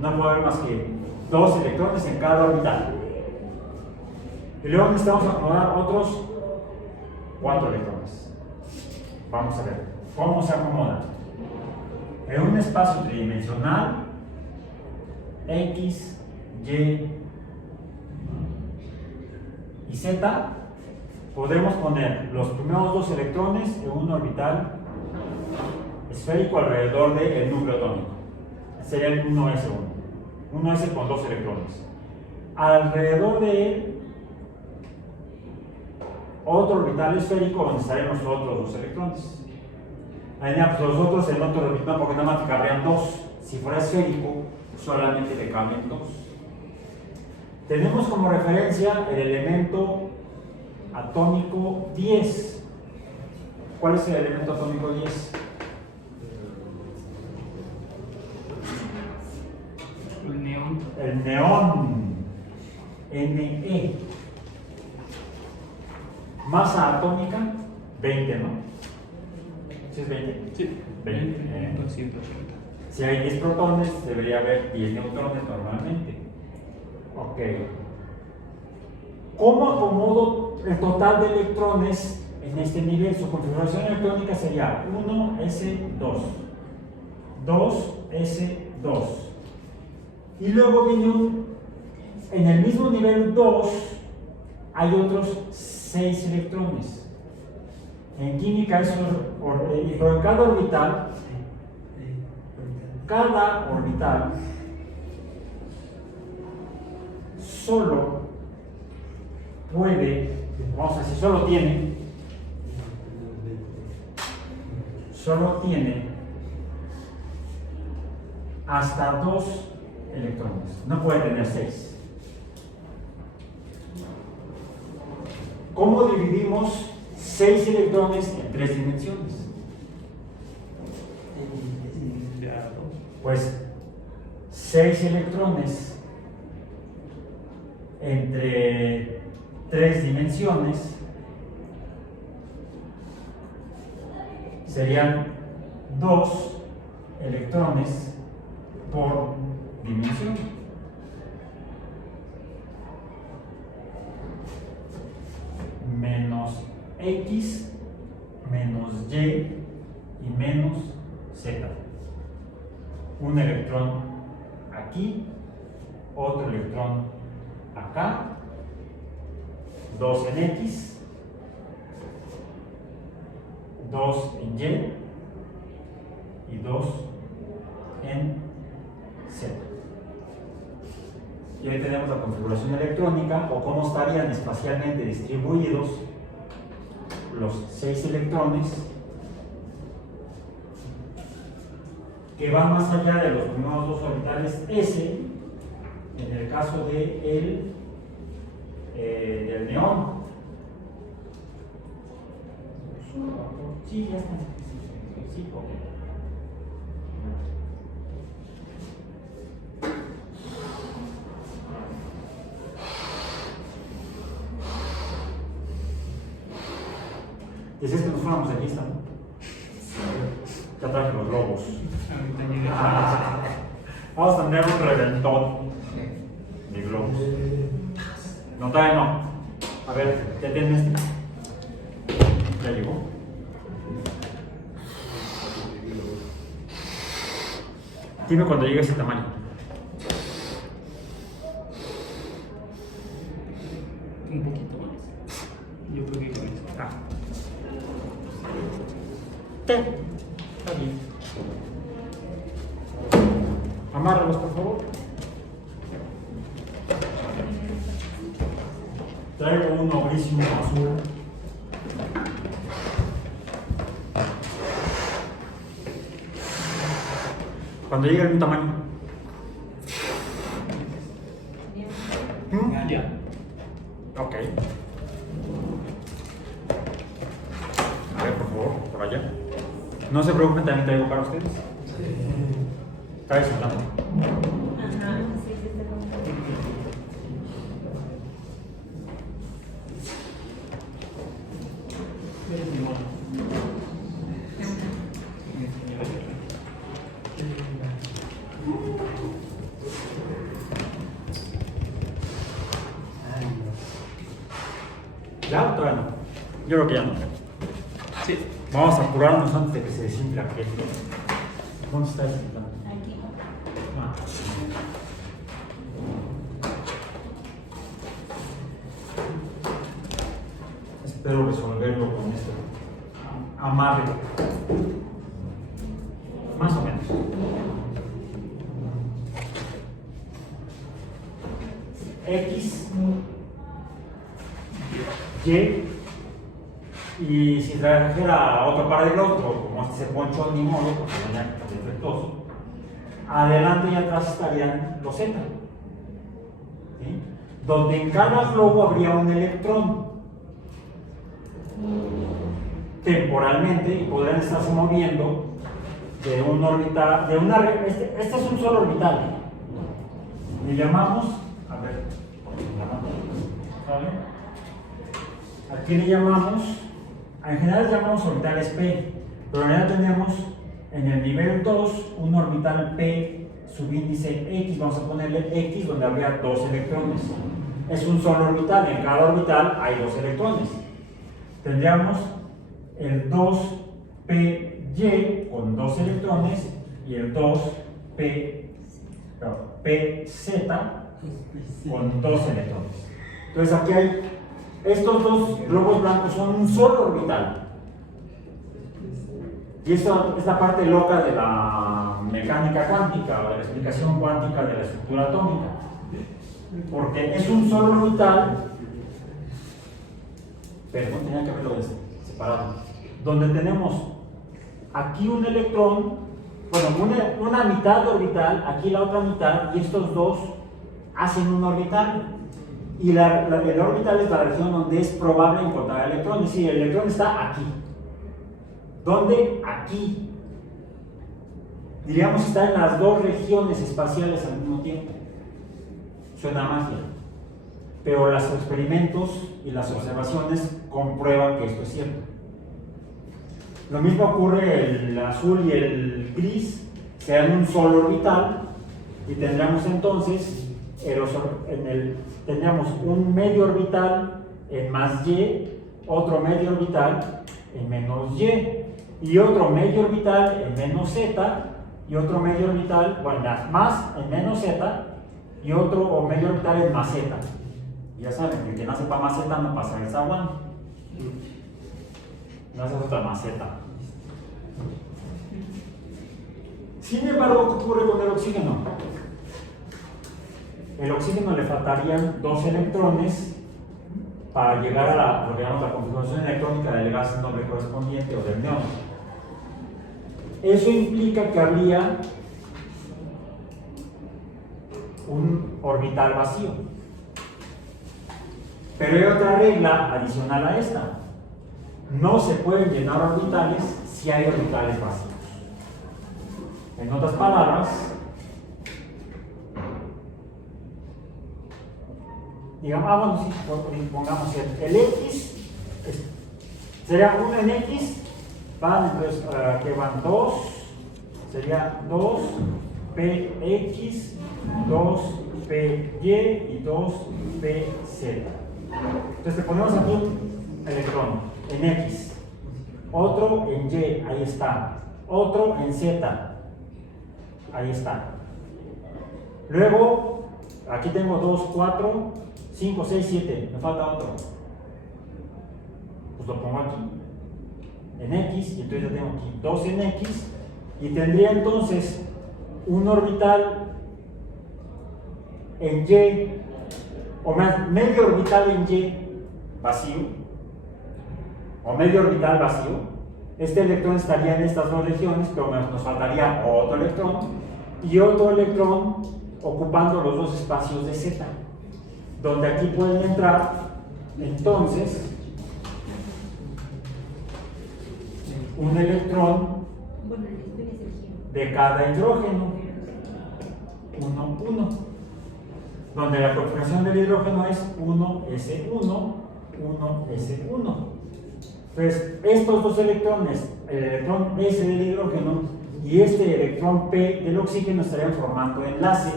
No puede haber más que 2 electrones en cada orbital. Y luego necesitamos acomodar otros 4 electrones. Vamos a ver cómo se acomodan. En un espacio tridimensional, X, Y y Z, podemos poner los primeros 2 electrones en un orbital esférico alrededor del núcleo atómico. Sería el 1S1. 1S con 2 electrones. Alrededor de él, otro orbital esférico donde estarían los otros 2 electrones. Ahí pues los otros en otro orbital, porque nada más te cabrían 2. Si fuera esférico, solamente le caben 2. Tenemos como referencia el elemento atómico 10. ¿Cuál es el elemento atómico 10? El neón. El neón. Ne. Masa atómica 20, ¿no? ¿Sí es 20? Sí. 20. 280. Si hay 10 protones, debería haber 10 neutrones normalmente. Ok. ¿Cómo acomodo el total de electrones en este nivel? Su configuración electrónica sería 1s2, 2s2. Y luego viene en el mismo nivel 2, hay otros 6 electrones. En química eso pero en cada orbital solo puede, vamos a decir, solo tiene hasta 2 electrones, no puede tener 6. dividimos 6 electrones en 3 dimensiones? Pues 6 electrones entre 3 dimensiones serían 2 electrones por dimensión. Menos X, menos Y y menos Z. Un electrón aquí, otro electrón acá, 2 en X, 2 en Y y 2 en Z. Y ahí tenemos la configuración electrónica o cómo estarían espacialmente distribuidos los 6 electrones que van más allá de los primeros 2 orbitales S, en el caso del neón. Sí, ya está. Sí, ok. Decías que nos fuéramos de lista, ¿no? Ya traje los globos. Vamos a tener un reventón de globos. No, todavía no. A ver, ya tienes. Ya llegó. Dime cuando llegue ese tamaño. Un poquito más. Yo creo que con eso. Está bien. Amárralos, por favor. Traigo uno gris y uno azul. Cuando llegue algún tamaño. Ya. Ok. A ver, por favor, por allá. No se preocupen, también traigo para ustedes. Está sentado. Ajá, sí, sí, ¿Ya? Todavía no. Yo creo que ya no. Sí. Vamos a apurarnos antes de que se desinfle aquel. ¿Dónde está ese plan? aquí. Ah. Espero resolverlo con este amarre. Más o menos. X, Y si trajera otro par de globos, como este se ponchó ni modo, porque venía defectuoso, adelante y atrás estarían los Z, ¿sí? Donde en cada globo habría un electrón temporalmente y podrían estarse moviendo de un orbital, este es un solo orbital. Le llamamos, a ver, ¿vale? Aquí le llamamos, en general llamamos orbitales P, pero en realidad tenemos en el nivel 2 un orbital P subíndice X, vamos a ponerle X donde habría 2 electrones. Es un solo orbital, en cada orbital hay 2 electrones. Tendríamos el 2PY con 2 electrones y el 2PZ con 2 electrones. Entonces aquí hay, estos dos globos blancos son un solo orbital. Y esto es la parte loca de la mecánica cuántica o de la explicación cuántica de la estructura atómica. Porque es un solo orbital, pero tenía que haberlo separado, donde tenemos aquí un electrón, bueno, una mitad orbital, aquí la otra mitad, y estos dos hacen un orbital. Y la orbital es la región donde es probable encontrar electrones. Sí, el electrón está aquí. ¿Dónde? Aquí. Diríamos que está en las dos regiones espaciales al mismo tiempo. Suena magia. Pero los experimentos y las observaciones comprueban que esto es cierto. Lo mismo ocurre el azul y el gris, sean un solo orbital, y tendríamos entonces tendríamos un medio orbital en más y, otro medio orbital en menos y otro medio orbital en menos z, y otro medio orbital, bueno, más en menos z, y otro medio orbital en más z. Ya saben, el que nace para más z no pasa el zaguán. Nace otra más z. Sin embargo, ¿qué ocurre con el oxígeno? El oxígeno le faltarían 2 electrones para llegar a lo que llamamos la configuración electrónica del gas en nombre correspondiente o del neón. Eso implica que habría un orbital vacío. Pero hay otra regla adicional a esta. No se pueden llenar orbitales si hay orbitales vacíos. En otras palabras, digamos, bueno, sí, pongamos el X, sería 1 en X, van, entonces, que van 2, sería 2 PX, 2 PY y 2 PZ. Entonces le ponemos aquí un electrón en X, otro en Y, ahí está, otro en Z, ahí está. Luego, aquí tengo 2, 4, 5, 6, 7, me falta otro. Pues lo pongo aquí, en X, y entonces ya tengo aquí 2 en X, y tendría entonces un orbital en Y, o más, medio orbital en Y vacío, o medio orbital vacío. Este electrón estaría en estas dos regiones, pero nos faltaría otro electrón y otro electrón ocupando los dos espacios de Z, donde aquí pueden entrar entonces un electrón de cada hidrógeno, 1, 1, donde la configuración del hidrógeno es 1s1, 1s1. Pues estos dos electrones, el electrón S del hidrógeno y este electrón P del oxígeno, estarían formando enlace.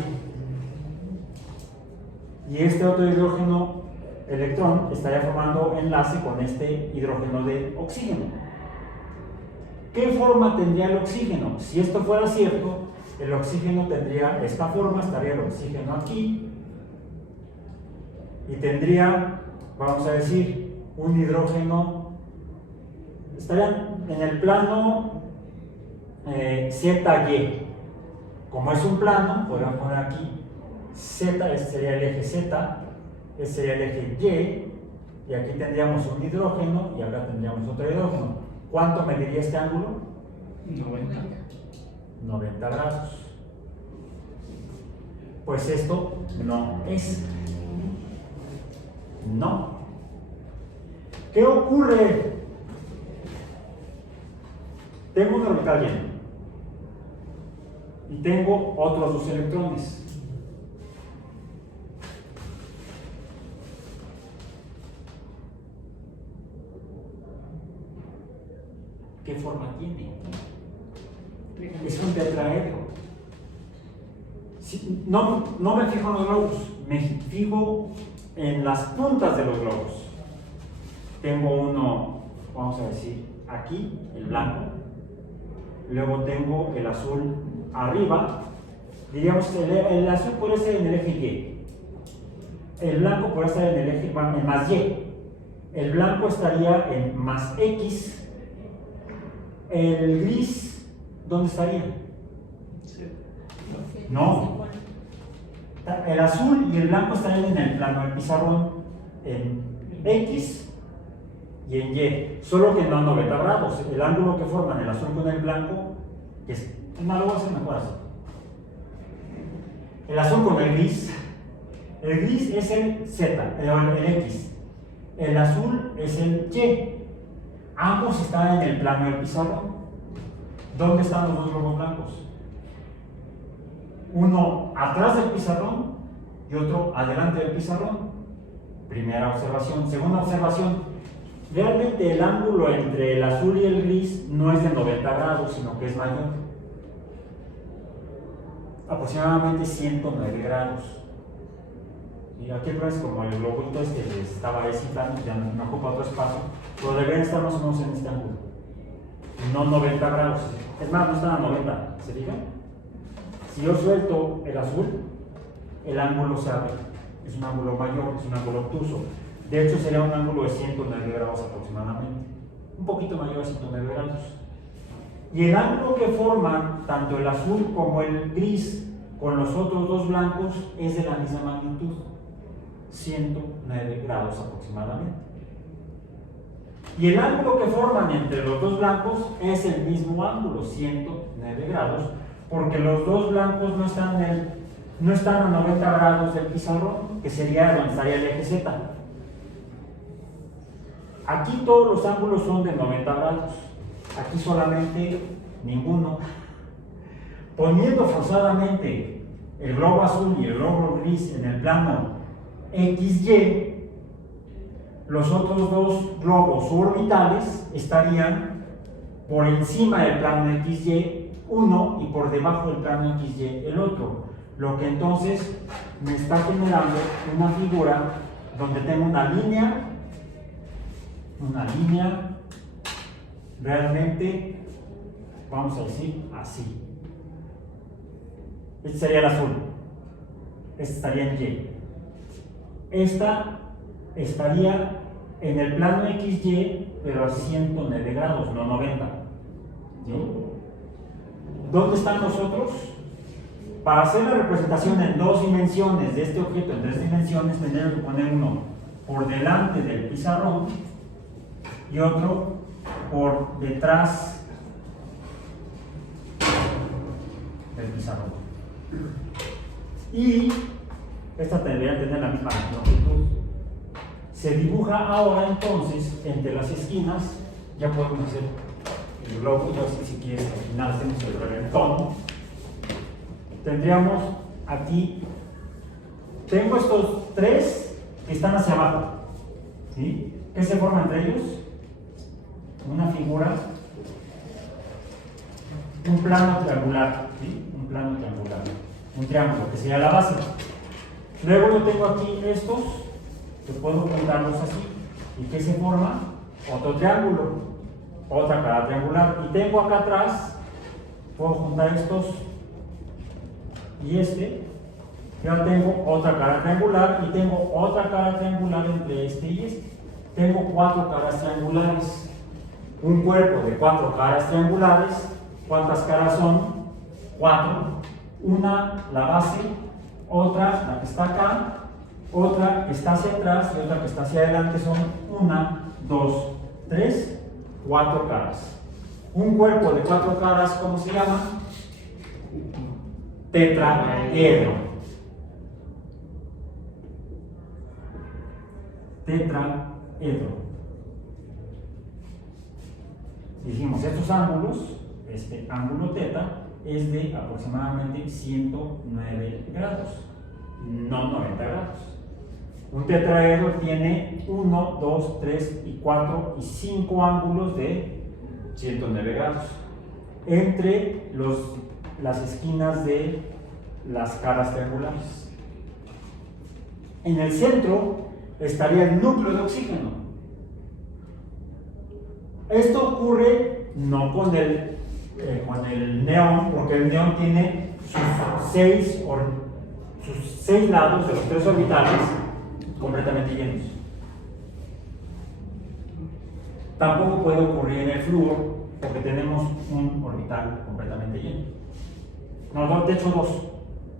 Y este otro hidrógeno, electrón, estaría formando enlace con este hidrógeno de oxígeno. ¿Qué forma tendría el oxígeno? Si esto fuera cierto, el oxígeno tendría esta forma, estaría el oxígeno aquí, y tendría, vamos a decir, un hidrógeno, estarían en el plano ZY. Como es un plano, podríamos poner aquí Z, este sería el eje Z, este sería el eje Y, y aquí tendríamos un hidrógeno y acá tendríamos otro hidrógeno. ¿Cuánto mediría este ángulo? 90 grados. Pues esto no es. No. ¿Qué ocurre? Tengo un orbital lleno y tengo otros 2 electrones. ¿Qué forma tiene? Es un tetraedro. No me fijo en los globos, me fijo en las puntas de los globos. Tengo uno, vamos a decir, aquí, el blanco. Luego tengo el azul arriba. Diríamos que el azul puede ser en el eje Y. El blanco puede estar en el eje en más Y. El blanco estaría en más X. El gris, ¿dónde estaría? No. El azul y el blanco estarían en el plano del pizarrón en X y en Y, solo que no a 90 grados. El ángulo que forman el azul con el blanco es, no, lo voy a hacer mejor así. El azul con el gris El gris es el Z, el X. El azul es el Y. Ambos están en el plano del pizarrón. ¿Dónde están los dos globos blancos? Uno atrás del pizarrón y otro adelante del pizarrón. Primera observación. Segunda observación. Realmente el ángulo entre el azul y el gris no es de 90 grados, sino que es mayor. Aproximadamente 109 grados. Y aquí es como el globito este que estaba ahí citando, ya no ocupa otro espacio, pero deberían estar más o menos en este ángulo. No 90 grados. Es más, no están a 90. ¿Se fijan? Si yo suelto el azul, el ángulo se abre. Es un ángulo mayor, es un ángulo obtuso. De hecho, sería un ángulo de 109 grados aproximadamente. Un poquito mayor de 109 grados. Y el ángulo que forman tanto el azul como el gris con los otros dos blancos es de la misma magnitud. 109 grados aproximadamente. Y el ángulo que forman entre los dos blancos es el mismo ángulo, 109 grados, porque los dos blancos no están a 90 grados del pizarrón, que sería donde estaría el eje Z. Aquí todos los ángulos son de 90 grados, aquí solamente ninguno. Poniendo forzadamente el globo azul y el globo gris en el plano XY, los otros dos globos orbitales estarían por encima del plano XY uno y por debajo del plano XY el otro, lo que entonces me está generando una figura donde tengo una línea realmente, vamos a decir así. Este sería el azul, este estaría en Y. Esta estaría en el plano XY, pero a 109 grados, no 90. ¿Sí? ¿Dónde están los otros? Para hacer la representación en dos dimensiones de este objeto en tres dimensiones, tendría que poner uno por delante del pizarrón y otro por detrás del pizarrón. Y esta tendría que tener la misma longitud. Se dibuja ahora entonces entre las esquinas, ya podemos hacer el globo, si quieres al final hacemos el reventón. Tendríamos aquí, tengo estos tres que están hacia abajo, ¿sí? ¿Qué se forma entre ellos? Una figura, un plano triangular, ¿sí? Un plano triangular, un triángulo que sería la base. Luego yo tengo aquí estos, que puedo juntarlos así. ¿Y qué se forma? Otro triángulo, otra cara triangular. Y tengo acá atrás, puedo juntar estos y este. Ya tengo otra cara triangular y tengo otra cara triangular entre este y este. Tengo cuatro caras triangulares. Un cuerpo de cuatro caras triangulares. ¿Cuántas caras son? Cuatro. Una, la base. Otra, la que está acá, otra que está hacia atrás y otra que está hacia adelante. Son 1, 2, 3, 4 caras. Un cuerpo de 4 caras, ¿cómo se llama? Tetraedro. Tetraedro. Dijimos, estos ángulos, este ángulo teta, es de aproximadamente 109 grados, no 90 grados. Un tetraedro tiene 1, 2, 3 y 4 y 5 ángulos de 109 grados entre las esquinas de las caras triangulares. En el centro estaría el núcleo de oxígeno. Esto ocurre no con el neón, porque el neón tiene sus 6 lados de los 3 orbitales completamente llenos. Tampoco puede ocurrir en el flúor, porque tenemos un orbital completamente lleno. No, de hecho 2.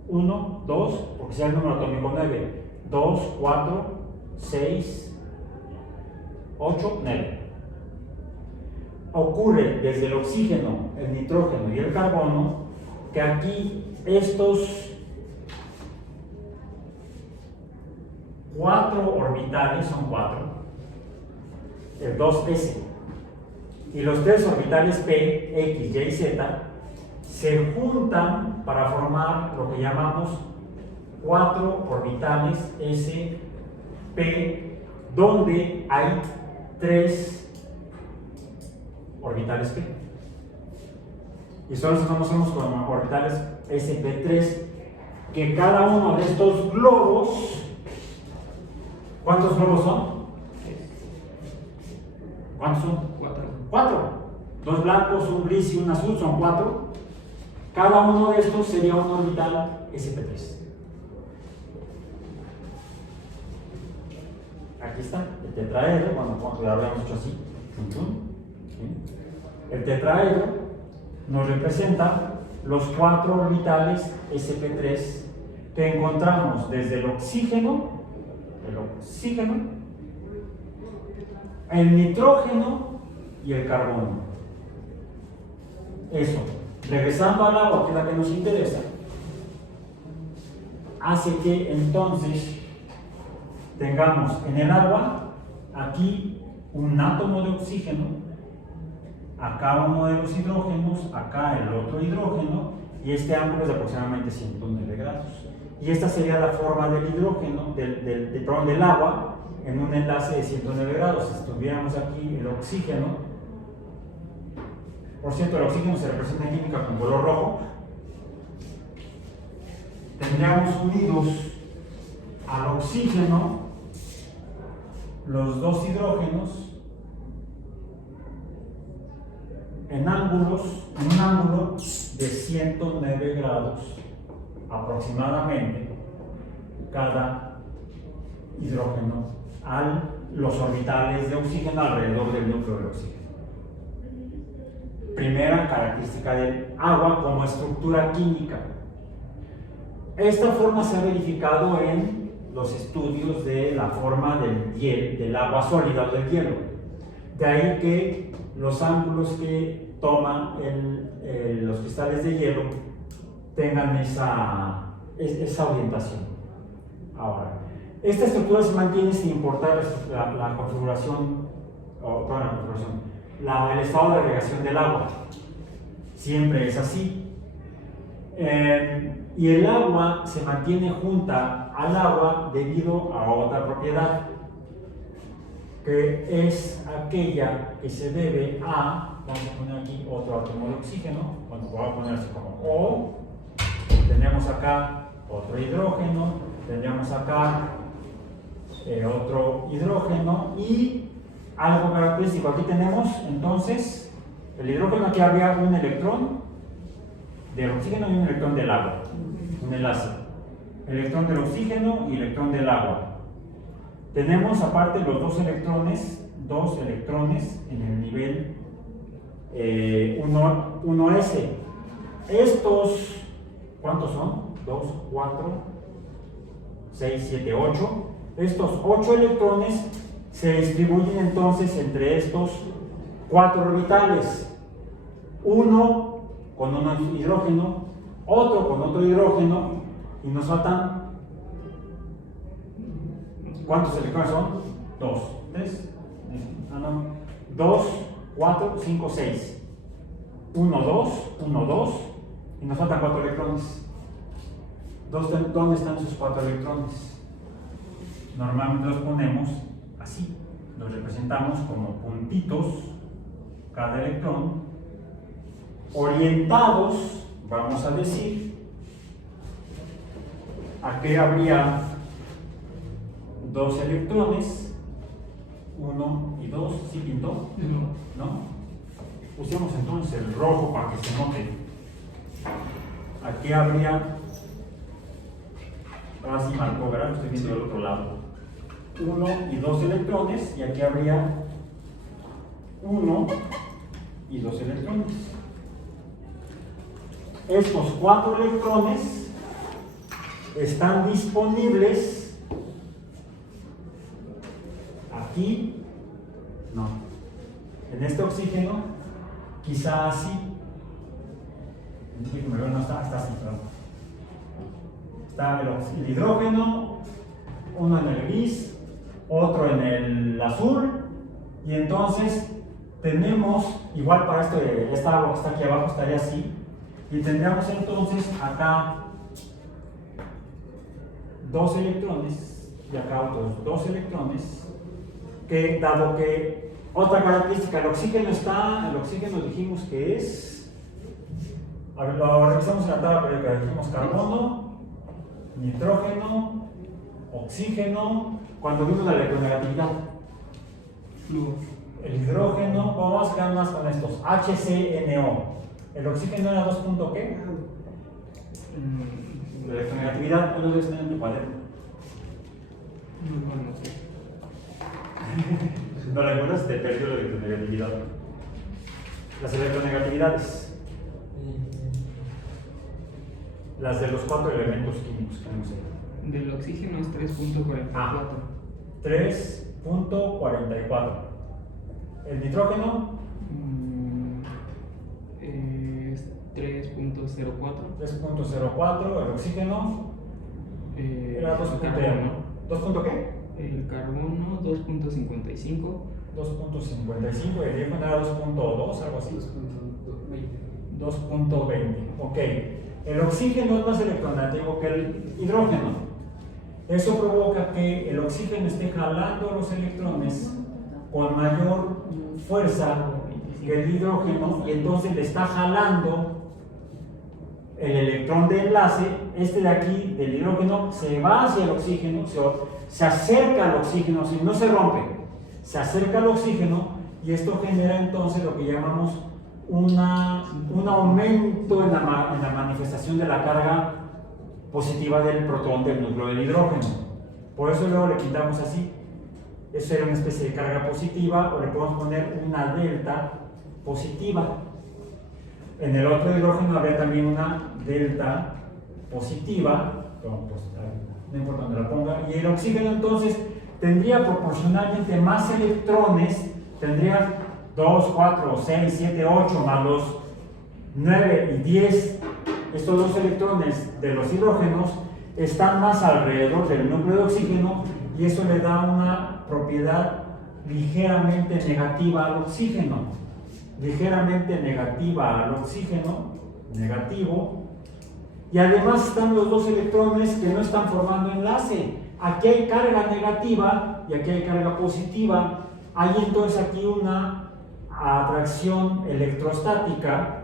1, 2, porque sea el número atómico 9. 2, 4, 6, 8, 9. Ocurre desde el oxígeno, el nitrógeno y el carbono, que aquí estos 4 orbitales, son 4, el 2s, y los 3 orbitales p, x, y y z se juntan para formar lo que llamamos 4 orbitales s, p, donde hay 3 orbitales p. Y solo nos conocemos como orbitales sp3, que cada uno de estos globos, ¿cuántos globos son? ¿Cuántos son? 4. 2 blancos, un gris y un azul son 4. Cada uno de estos sería un orbital sp3. Aquí está el tetraedro, bueno, ya lo habíamos hecho así. El tetraedro nos representa los 4 orbitales sp3 que encontramos desde el oxígeno, el nitrógeno y el carbono. Eso, regresando al agua, que es la que nos interesa, hace que entonces tengamos en el agua aquí un átomo de oxígeno, acá uno de los hidrógenos, acá el otro hidrógeno, y este ángulo es de aproximadamente 109 grados. Y esta sería la forma del hidrógeno, del agua, en un enlace de 109 grados. Si tuviéramos aquí el oxígeno, por cierto, el oxígeno se representa en química con color rojo, tendríamos unidos al oxígeno los 2 hidrógenos en un ángulo de 109 grados aproximadamente cada hidrógeno a los orbitales de oxígeno alrededor del núcleo del oxígeno. Primera característica del agua como estructura química. Esta forma se ha verificado en los estudios de la forma del agua sólida o del hielo. De ahí que los ángulos que toman los cristales de hielo tengan esa orientación. Ahora, esta estructura se mantiene sin importar la configuración, el estado de agregación del agua. Siempre es así. Y el agua se mantiene junta al agua debido a otra propiedad, que es aquella que se debe a, vamos a poner aquí otro átomo de oxígeno, bueno, voy a poner así como O, tendríamos acá otro hidrógeno, tendríamos acá otro hidrógeno y algo característico. Aquí tenemos entonces el hidrógeno, aquí habría un electrón del oxígeno y un electrón del agua, un enlace, electrón del oxígeno y electrón del agua. Tenemos aparte los dos electrones en el nivel 1s. Estos, ¿cuántos son? 2, 4, 6, 7, 8. Estos 8 electrones se distribuyen entonces entre estos 4 orbitales. Uno con un hidrógeno, otro con otro hidrógeno, y nos faltan, ¿cuántos electrones son? 2, 3, 2, 4, 5, 6. 1, 2, 1, 2, y nos faltan 4 electrones. ¿Dónde están esos 4 electrones? Normalmente los ponemos así, los representamos como puntitos, cada electrón, orientados, vamos a decir, aquí habría 2 electrones, 1 y 2, ¿sí pintó? ¿No? Usemos entonces el rojo para que se note. Aquí habría, ahora sí marcó, ¿verdad? Estoy viendo del otro lado. 1 y 2 electrones, y aquí habría 1 y 2 electrones. Estos 4 electrones están disponibles aquí, no, en este oxígeno, quizá así. No está así, perdón. Está el hidrógeno, uno en el gris, otro en el azul, y entonces tenemos, igual para esta agua que está aquí abajo estaría así, y tendríamos entonces acá 2 electrones y acá otros 2 electrones, que dado que otra característica, el oxígeno dijimos que es, a ver, lo revisamos en la tabla periódica, dijimos carbono, nitrógeno, oxígeno, cuando vimos la electronegatividad, el hidrógeno, vamos a quedar más con estos, HCNO, el oxígeno era 2 punto ¿qué? La electronegatividad, ¿no lo ves en tu cuaderno? No sé. No recuerdas, te perdió la electronegatividad. Las electronegatividades, las de los 4 elementos químicos que hemos hecho. Del oxígeno es 3.44. 3.44. ¿El nitrógeno? Es 3.04. 3.04. ¿El oxígeno? Era 2. ¿2 punto qué? El carbono 2.55. 2.55. El hidrógeno era 2.2, algo así. 2.20. Ok. El oxígeno es más electronegativo que el hidrógeno. Eso provoca que el oxígeno esté jalando los electrones con mayor fuerza que el hidrógeno, y entonces le está jalando el electrón de enlace. Este de aquí, del hidrógeno, se va hacia el oxígeno, se acerca al oxígeno, si no se rompe, se acerca al oxígeno, y esto genera entonces lo que llamamos un aumento en la manifestación de la carga positiva del protón del núcleo del hidrógeno. Por eso luego le quitamos así. Eso era una especie de carga positiva, o le podemos poner una delta positiva. En el otro hidrógeno habría también una delta positiva, pues, no importa donde la ponga, y el oxígeno entonces tendría proporcionalmente más electrones, tendría 2, 4, 6, 7, 8 más los 9 y 10. Estos 2 electrones de los hidrógenos están más alrededor del núcleo de oxígeno, y eso le da una propiedad ligeramente negativa al oxígeno. Ligeramente negativa al oxígeno, negativo. Y además están los 2 electrones que no están formando enlace. Aquí hay carga negativa y aquí hay carga positiva. Hay entonces aquí una atracción electrostática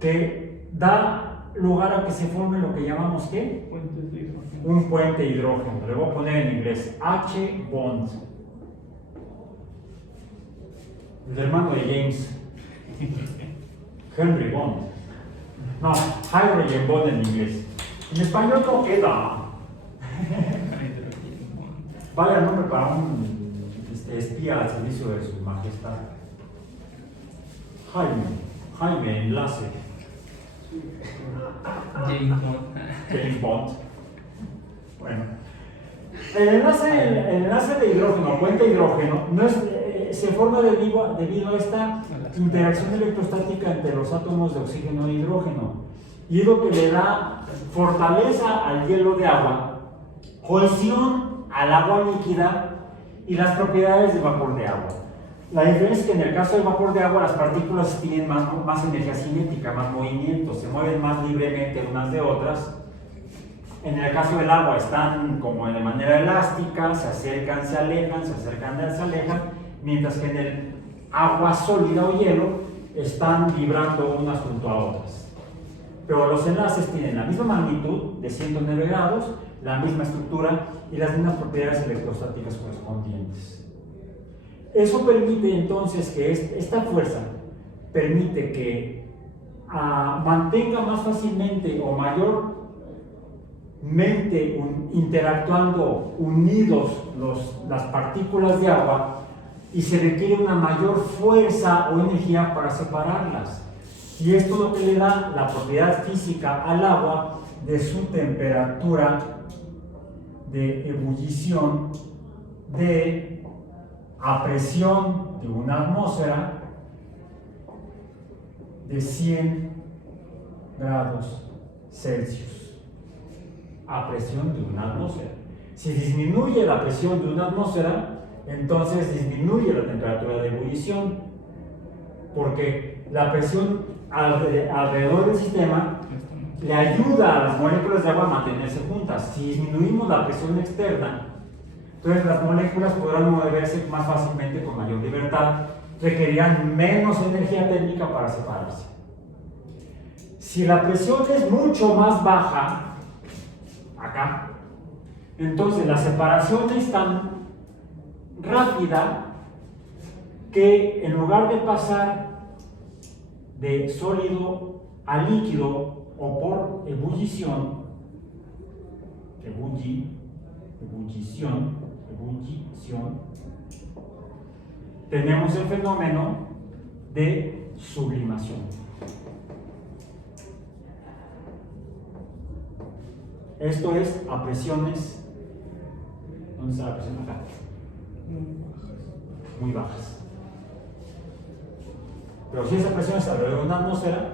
que da lugar a que se forme lo que llamamos ¿qué? Un puente de hidrógeno. Le voy a poner en inglés H-bond. El hermano de James, Henry Bond. No, hydrogen bond en inglés. En español no queda. Vaya nombre para un espía al servicio de su majestad. Jaime enlace. James Bond. Bueno, el enlace de hidrógeno, puente de hidrógeno, no es, se forma debido a esta interacción electrostática entre los átomos de oxígeno e hidrógeno, y es lo que le da fortaleza al hielo de agua, cohesión al agua líquida y las propiedades del vapor de agua. La diferencia es que en el caso del vapor de agua las partículas tienen más energía cinética, más movimiento, se mueven más libremente unas de otras. En el caso del agua están como de manera elástica, se acercan, se alejan, se acercan, se alejan, mientras que en el agua sólida o hielo están vibrando unas junto a otras. Pero los enlaces tienen la misma magnitud de 109 grados, la misma estructura y las mismas propiedades electrostáticas correspondientes. Eso permite entonces que esta fuerza permite que mantenga más fácilmente o mayormente interactuando unidos las partículas de agua, y se requiere una mayor fuerza o energía para separarlas. Y esto es lo que le da la propiedad física al agua de su temperatura de ebullición a presión de una atmósfera de 100 grados Celsius a presión de una atmósfera. Si disminuye la presión de una atmósfera, entonces disminuye la temperatura de ebullición, porque la presión alrededor del sistema le ayuda a las moléculas de agua a mantenerse juntas. Si disminuimos la presión externa, entonces las moléculas podrán moverse más fácilmente con mayor libertad, requerirán menos energía térmica para separarse. Si la presión es mucho más baja, acá, entonces la separación es tan rápida que en lugar de pasar de sólido a líquido o por ebullición, tenemos el fenómeno de sublimación. Esto es a presiones, ¿dónde está la presión acá? Muy bajas. Pero si esa presión es alrededor de una atmósfera,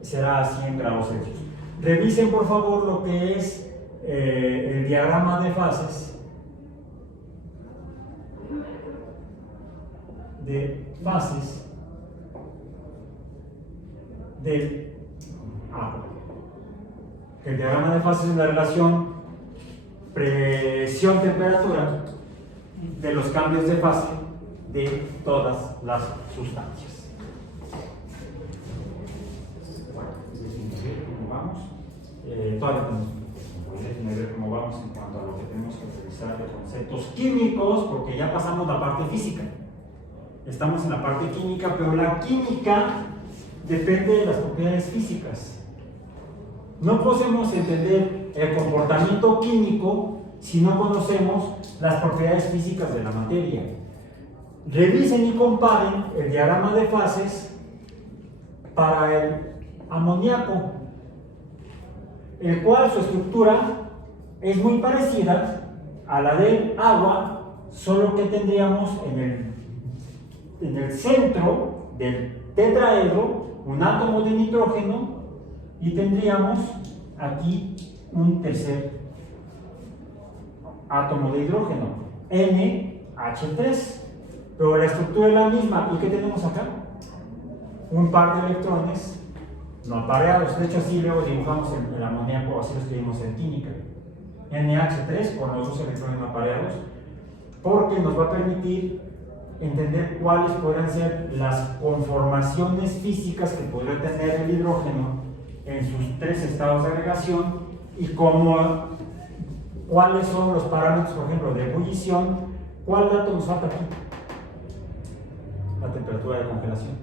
será a 100 grados Celsius. Revisen por favor lo que es el diagrama de fases del agua. El diagrama de fases es la relación presión-temperatura de los cambios de fase de todas las sustancias. Bueno, ¿cómo vamos? Todavía tenemos ver cómo vamos en cuanto a lo que tenemos que revisar de conceptos químicos, porque ya pasamos la parte física. Estamos en la parte química, pero la química depende de las propiedades físicas. No podemos entender el comportamiento químico si no conocemos las propiedades físicas de la materia. Revisen y comparen el diagrama de fases para el amoníaco, el cual su estructura es muy parecida a la del agua, solo que tendríamos en el centro del tetraedro un átomo de nitrógeno y tendríamos aquí un tercer átomo de hidrógeno, NH3, pero la estructura es la misma. ¿Y qué tenemos acá? Un par de electrones no apareados. De hecho, así luego dibujamos el amoníaco, así lo escribimos en química. NH3 con los dos electrones no apareados, porque nos va a permitir entender cuáles podrían ser las conformaciones físicas que podría tener el hidrógeno en sus tres estados de agregación y cuáles son los parámetros, por ejemplo, de ebullición. ¿Cuál dato nos falta aquí? La temperatura de congelación.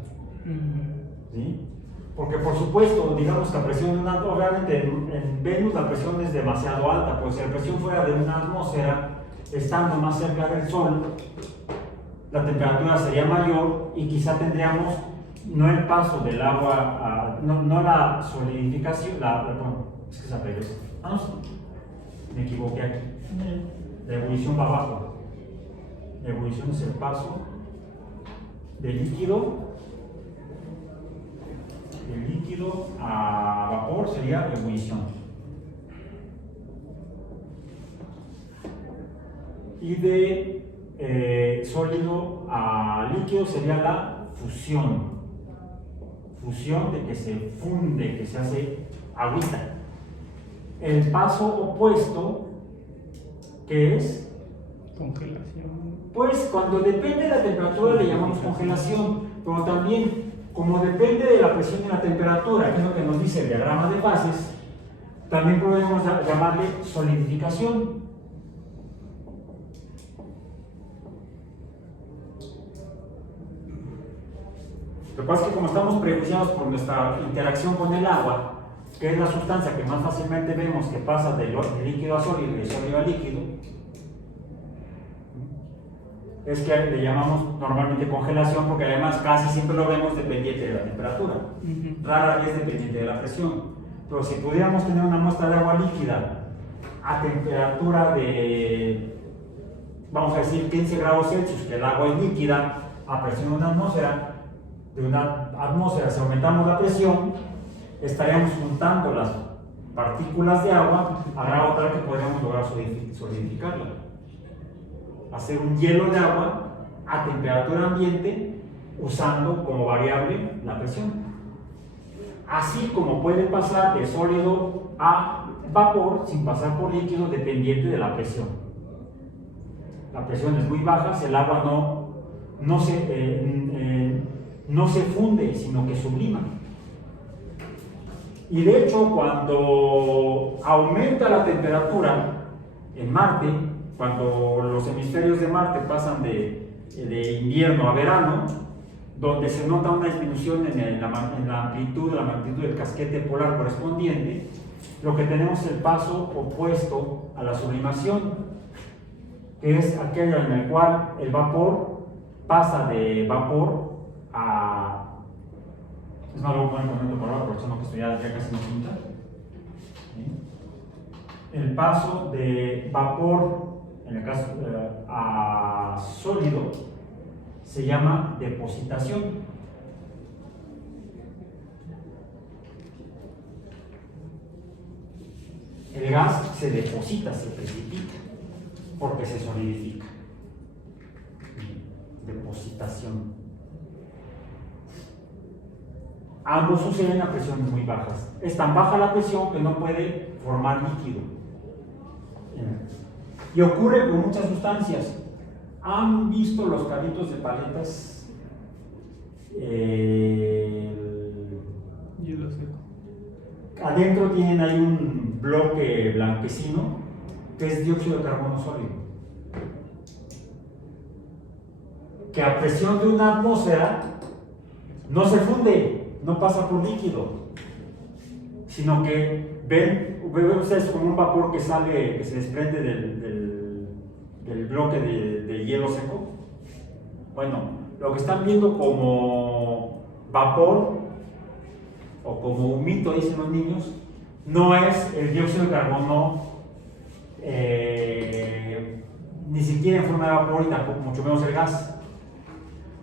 ¿Sí? Porque por supuesto, digamos que la presión de una atmósfera, obviamente en Venus la presión es demasiado alta, pues si la presión fuera de una atmósfera, estando más cerca del Sol, la temperatura sería mayor y quizá tendríamos no el paso del agua, no la solidificación, bueno, es que se regresa. No sé, me equivoqué aquí. La ebullición va abajo. La ebullición es el paso del líquido a vapor, sería ebullición. Y de sólido a líquido sería la fusión. Fusión de que se funde, que se hace agüita. El paso opuesto, ¿qué es? Congelación. Pues cuando depende de la temperatura le llamamos congelación, pero también como depende de la presión y la temperatura, que es lo que nos dice el diagrama de fases, también podemos llamarle solidificación. Lo que pasa es que como estamos prejuiciados por nuestra interacción con el agua, que es la sustancia que más fácilmente vemos que pasa de líquido a sólido y de sólido a líquido, es que le llamamos normalmente congelación, porque además casi siempre lo vemos dependiente de la temperatura, rara vez dependiente de la presión. Pero si pudiéramos tener una muestra de agua líquida a temperatura de, vamos a decir, 15 grados Celsius, que el agua es líquida, a presión de una atmósfera, si aumentamos la presión, estaríamos juntando las partículas de agua a grado tal que podríamos lograr solidificarla. Hacer un hielo de agua a temperatura ambiente usando como variable la presión. Así como puede pasar de sólido a vapor sin pasar por líquido dependiente de la presión. La presión es muy baja, si el agua no se funde, sino que sublima. Y de hecho, cuando aumenta la temperatura en Marte, cuando los hemisferios de Marte pasan de invierno a verano, donde se nota una disminución en la amplitud del casquete polar correspondiente, lo que tenemos es el paso opuesto a la sublimación, que es aquello en el cual el vapor pasa de vapor a... Es más, luego poner momento por ahora, aprovechando que esto ya casi no pinta. El paso de vapor, en el caso a sólido, se llama depositación. El gas se deposita, se precipita, porque se solidifica. Depositación. Ambos suceden a presiones muy bajas. Es tan baja la presión que no puede formar líquido. Y ocurre con muchas sustancias. ¿Han visto los carritos de paletas? Yo lo sé. Adentro tienen ahí un bloque blanquecino que es dióxido de carbono sólido, que a presión de una atmósfera no se funde, no pasa por líquido, sino que ven ustedes como un vapor que sale, que se desprende del bloque de hielo seco. Bueno, lo que están viendo como vapor o como humito, dicen los niños, no es el dióxido de carbono, ni siquiera en forma de vapor y tampoco mucho menos el gas,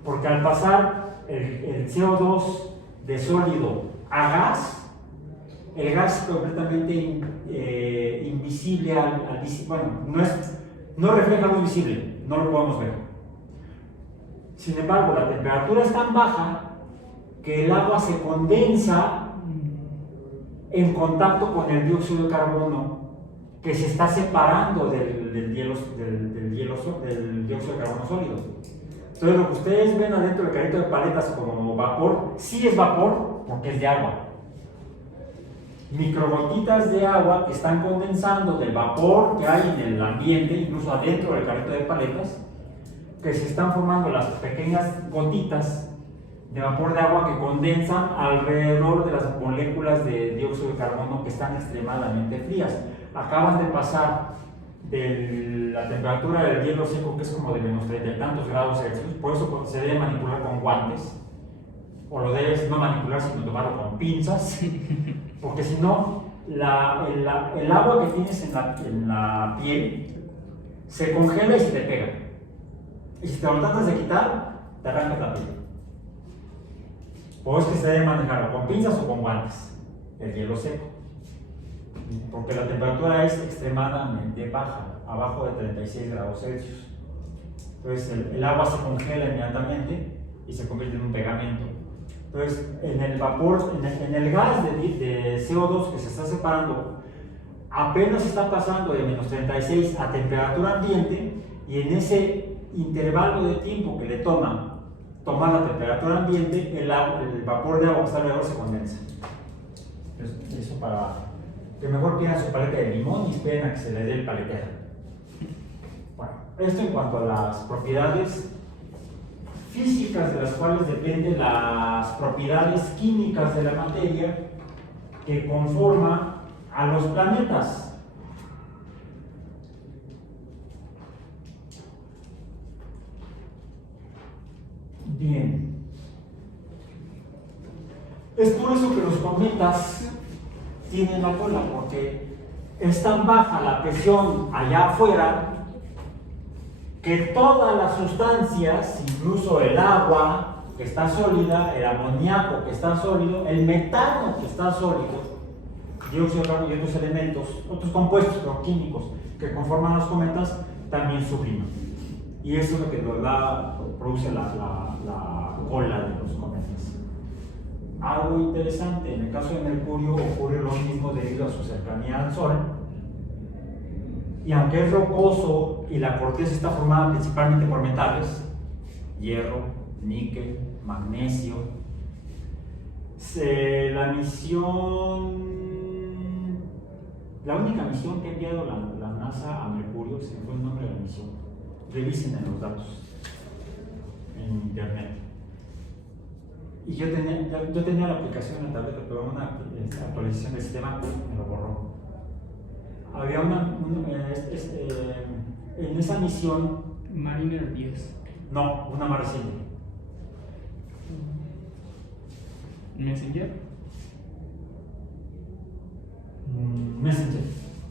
porque al pasar el CO2 de sólido a gas, el gas es completamente invisible no refleja luz visible, no lo podemos ver. Sin embargo, la temperatura es tan baja que el agua se condensa en contacto con el dióxido de carbono que se está separando del dióxido de carbono sólido. Entonces, lo que ustedes ven adentro del carrito de paletas como vapor, sí es vapor porque es de agua. Microgotitas de agua que están condensando del vapor que hay en el ambiente, incluso adentro del carrito de paletas, que se están formando las pequeñas gotitas de vapor de agua que condensan alrededor de las moléculas de dióxido de carbono que están extremadamente frías. Acaban de pasar de la temperatura del hielo seco, que es como de menos 30 y tantos grados Celsius, por eso se debe manipular con guantes, o lo debes no manipular sino tomarlo con pinzas, porque si no, el agua que tienes en la piel se congela y se te pega. Y si te lo tratas de quitar, te arrancas la piel. Por eso que se debe manejarlo con pinzas o con guantes, el hielo seco, porque la temperatura es extremadamente baja, abajo de 36 grados Celsius. Entonces el agua se congela inmediatamente y se convierte en un pegamento. Entonces, en el vapor, en el gas de CO2 que se está separando, apenas está pasando de menos 36 a temperatura ambiente, y en ese intervalo de tiempo que le toma tomar la temperatura ambiente, el vapor de agua que está alrededor se condensa. Entonces, eso para que mejor pidan su paleta de limón y esperen a que se le dé el paletero. Bueno, esto en cuanto a las propiedades físicas de las cuales dependen las propiedades químicas de la materia que conforma a los planetas. Bien. Es por eso que los cometas tienen la cola, porque es tan baja la presión allá afuera que todas las sustancias, incluso el agua, que está sólida, el amoníaco que está sólido, el metano que está sólido, dióxido de carbono y otros elementos, otros compuestos químicos que conforman los cometas, también subliman. Y eso es lo que produce la cola de los cometas. Algo interesante, en el caso de Mercurio ocurre lo mismo debido a su cercanía al Sol. Y aunque es rocoso y la corteza está formada principalmente por metales, hierro, níquel, magnesio, la única misión que ha enviado la NASA a Mercurio, se me fue el nombre de la misión, revisen en los datos en internet. Y yo tenía la aplicación en la tableta, pero una actualización del sistema me lo borró. Había en esa misión. Mariner 10. No, una más reciente. Messenger.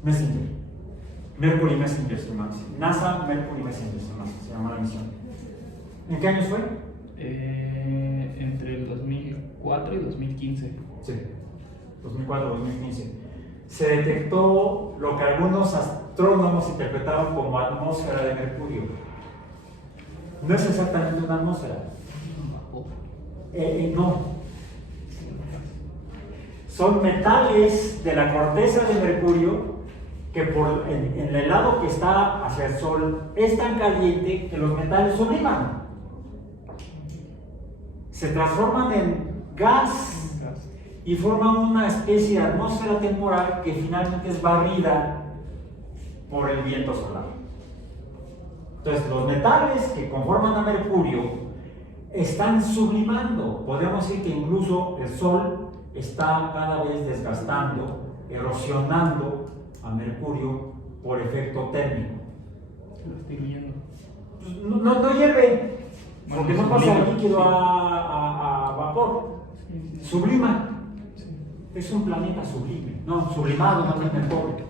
Messenger. Mercury Messenger se llama. NASA Mercury Messenger se llama la misión. ¿En qué años fue? Entre el 2004 y 2015. Sí, 2004-2015. Se detectó lo que algunos astrónomos interpretaron como atmósfera de Mercurio. No es exactamente una atmósfera. No. Son metales de la corteza de Mercurio que en el lado que está hacia el Sol es tan caliente que los metales subliman. Se transforman en gas y forman una especie de atmósfera temporal que finalmente es barrida por el viento solar. Entonces, los metales que conforman a Mercurio están sublimando. Podemos decir que incluso el Sol está cada vez desgastando, erosionando a Mercurio por efecto térmico. Lo estoy viendo. No hierve, porque no pasa sublima. de líquido a vapor. Sí. Sublima. Sí. Es un planeta sublime, no, sublimado, no es pobre.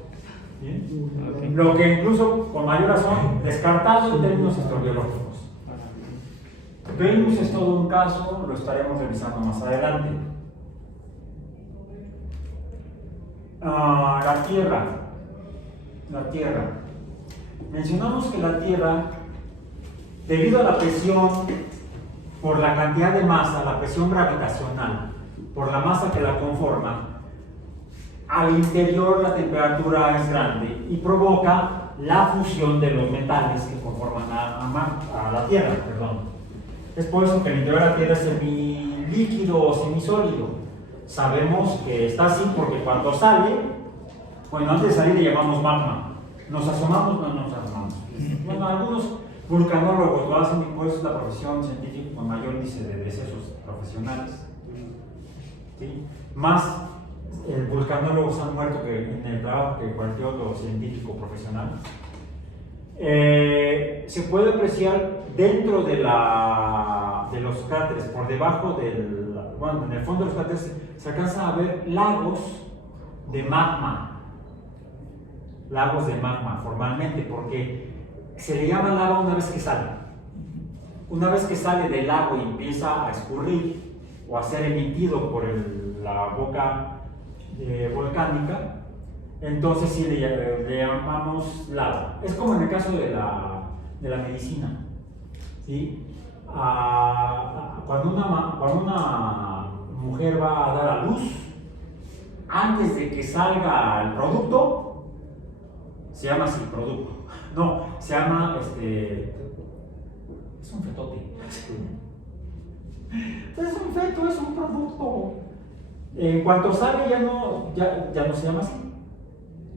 ¿Bien? Okay. Lo que incluso, con mayor razón, descartado en términos astrobiológicos. Venus es todo un caso, lo estaremos revisando más adelante. La Tierra. Mencionamos que la Tierra, debido a la presión por la cantidad de masa, la presión gravitacional, por la masa que la conforma, al interior la temperatura es grande y provoca la fusión de los metales que conforman a la Tierra. Es por eso que el interior de la Tierra es semilíquido o semisólido. Sabemos que está así porque cuando sale, bueno, antes de salir le llamamos magma. ¿Nos asomamos? No nos asomamos. Bueno, algunos vulcanólogos lo hacen y por eso es la profesión científica con mayor índice de decesos profesionales. ¿Sí? Más vulcanólogos han muerto en el trabajo que cualquier otro científico profesional. Se puede apreciar dentro de los cráteres, por debajo en el fondo de los cráteres se alcanzan a ver lagos de magma formalmente, porque se le llama lava una vez que sale. Una vez que sale del lago y empieza a escurrir o a ser emitido por la boca volcánica, entonces sí le llamamos lava. Es como en el caso de la medicina, ¿sí? Cuando una mujer va a dar a luz, antes de que salga el producto, se llama así, producto. No, se llama, es un fetote. Es un feto, es un producto. En cuanto sale ya no se llama así.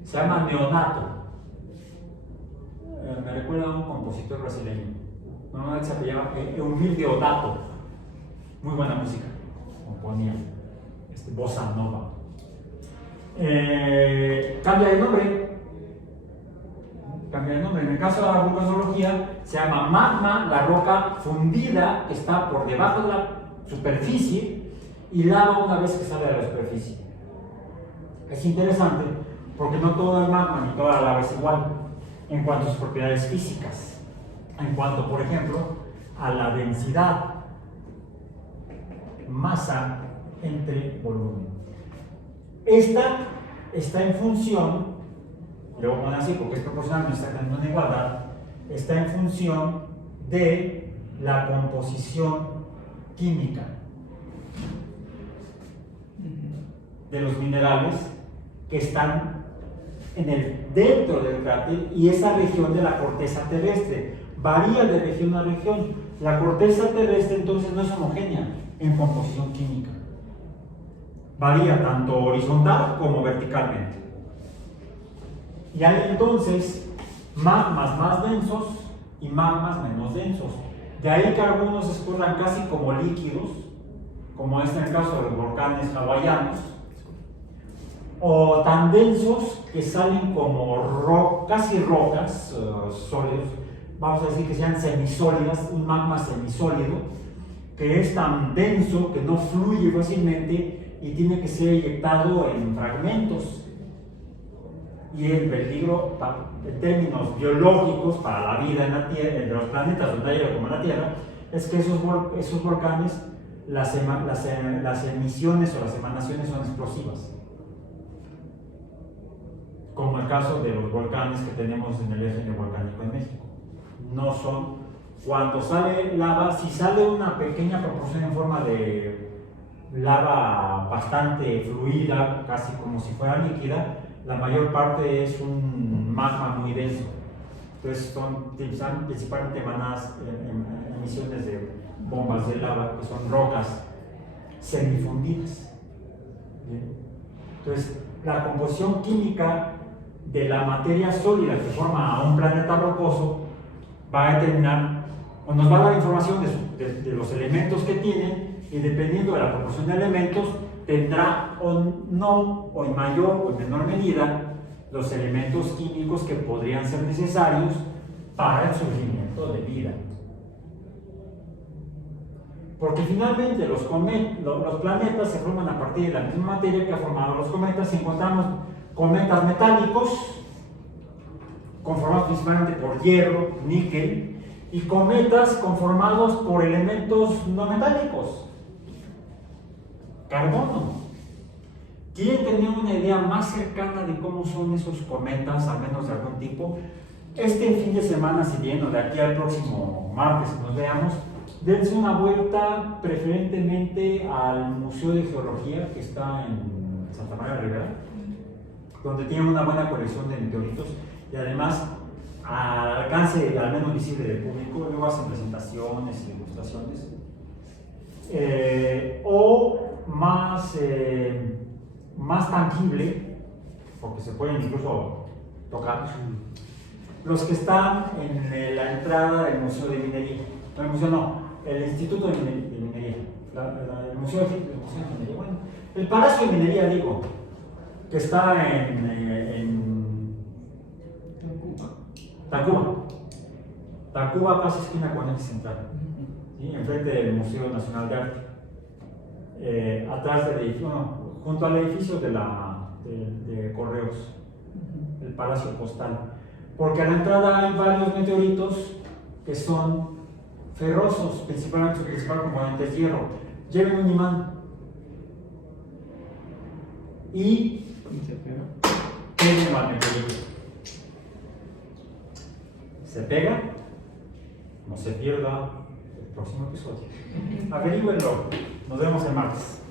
Se llama neonato. Me recuerda a un compositor brasileño. Normalmente se llama Eumir Deodato. Muy buena música. Componía bossa nova. Cambia de nombre. En el caso de la vulcanología se llama magma, la roca fundida que está por debajo de la superficie, y lava una vez que sale de la superficie. Es interesante porque no todo el magma ni toda la lava es igual en cuanto a sus propiedades físicas, en cuanto, por ejemplo, a la densidad. masa entre volumen. Esta está en función, le voy a poner así porque es proporcional, no está quedando en igualdad, está en función de la composición química de los minerales que están dentro del cráter y esa región de la corteza terrestre. Varía de región a región. La corteza terrestre entonces no es homogénea en composición química. Varía tanto horizontal como verticalmente. Y hay entonces magmas más densos y magmas menos densos. De ahí que algunos escurran casi como líquidos, como es en el caso de los volcanes hawaianos, o tan densos que salen como casi rocas sólidos, vamos a decir que sean semisólidas, un magma semisólido, que es tan denso que no fluye fácilmente y tiene que ser eyectado en fragmentos. Y el peligro, en términos biológicos, para la vida en la Tierra, en los planetas donde hay como en la Tierra, es que esos volcanes, las emisiones o las emanaciones son explosivas. Como el caso de los volcanes que tenemos en el eje volcánico en México. No son, cuando sale lava, si sale una pequeña proporción en forma de lava bastante fluida, casi como si fuera líquida, la mayor parte es un magma muy denso. Entonces son principalmente emanadas emisiones de bombas de lava, que son rocas semifundidas. ¿Bien? Entonces, la composición química de la materia sólida que forma a un planeta rocoso va a determinar o nos va a dar información de los elementos que tienen, y dependiendo de la proporción de elementos tendrá o no, o en mayor o en menor medida, los elementos químicos que podrían ser necesarios para el surgimiento de vida. Porque finalmente los planetas se forman a partir de la misma materia que ha formado los cometas. Encontramos cometas metálicos, conformados principalmente por hierro, níquel, y cometas conformados por elementos no metálicos, carbono. ¿Quieren tener una idea más cercana de cómo son esos cometas, al menos de algún tipo? Este fin de semana, si bien, o de aquí al próximo martes que nos veamos, dense una vuelta preferentemente al Museo de Geología que está en Santa María Rivera, donde tienen una buena colección de meteoritos y además al alcance al menos visible del público. Luego hacen presentaciones y ilustraciones, o más tangible, porque se pueden incluso tocar, los que están en la entrada del Museo de Minería. No, el museo no, el Instituto de Minería, el Museo de Minería, bueno, el Palacio de Minería, digo, que está en Tacuba, casi esquina con el central, ¿sí? Enfrente del Museo Nacional de Arte, atrás del edificio, junto al edificio de Correos, el Palacio Postal, porque a la entrada hay varios meteoritos que son ferrosos, principalmente su principal componente es hierro. Lleven un imán y peguen al meteorito. Se pega, no se pierda el próximo episodio. Averígüenlo. Nos vemos el martes.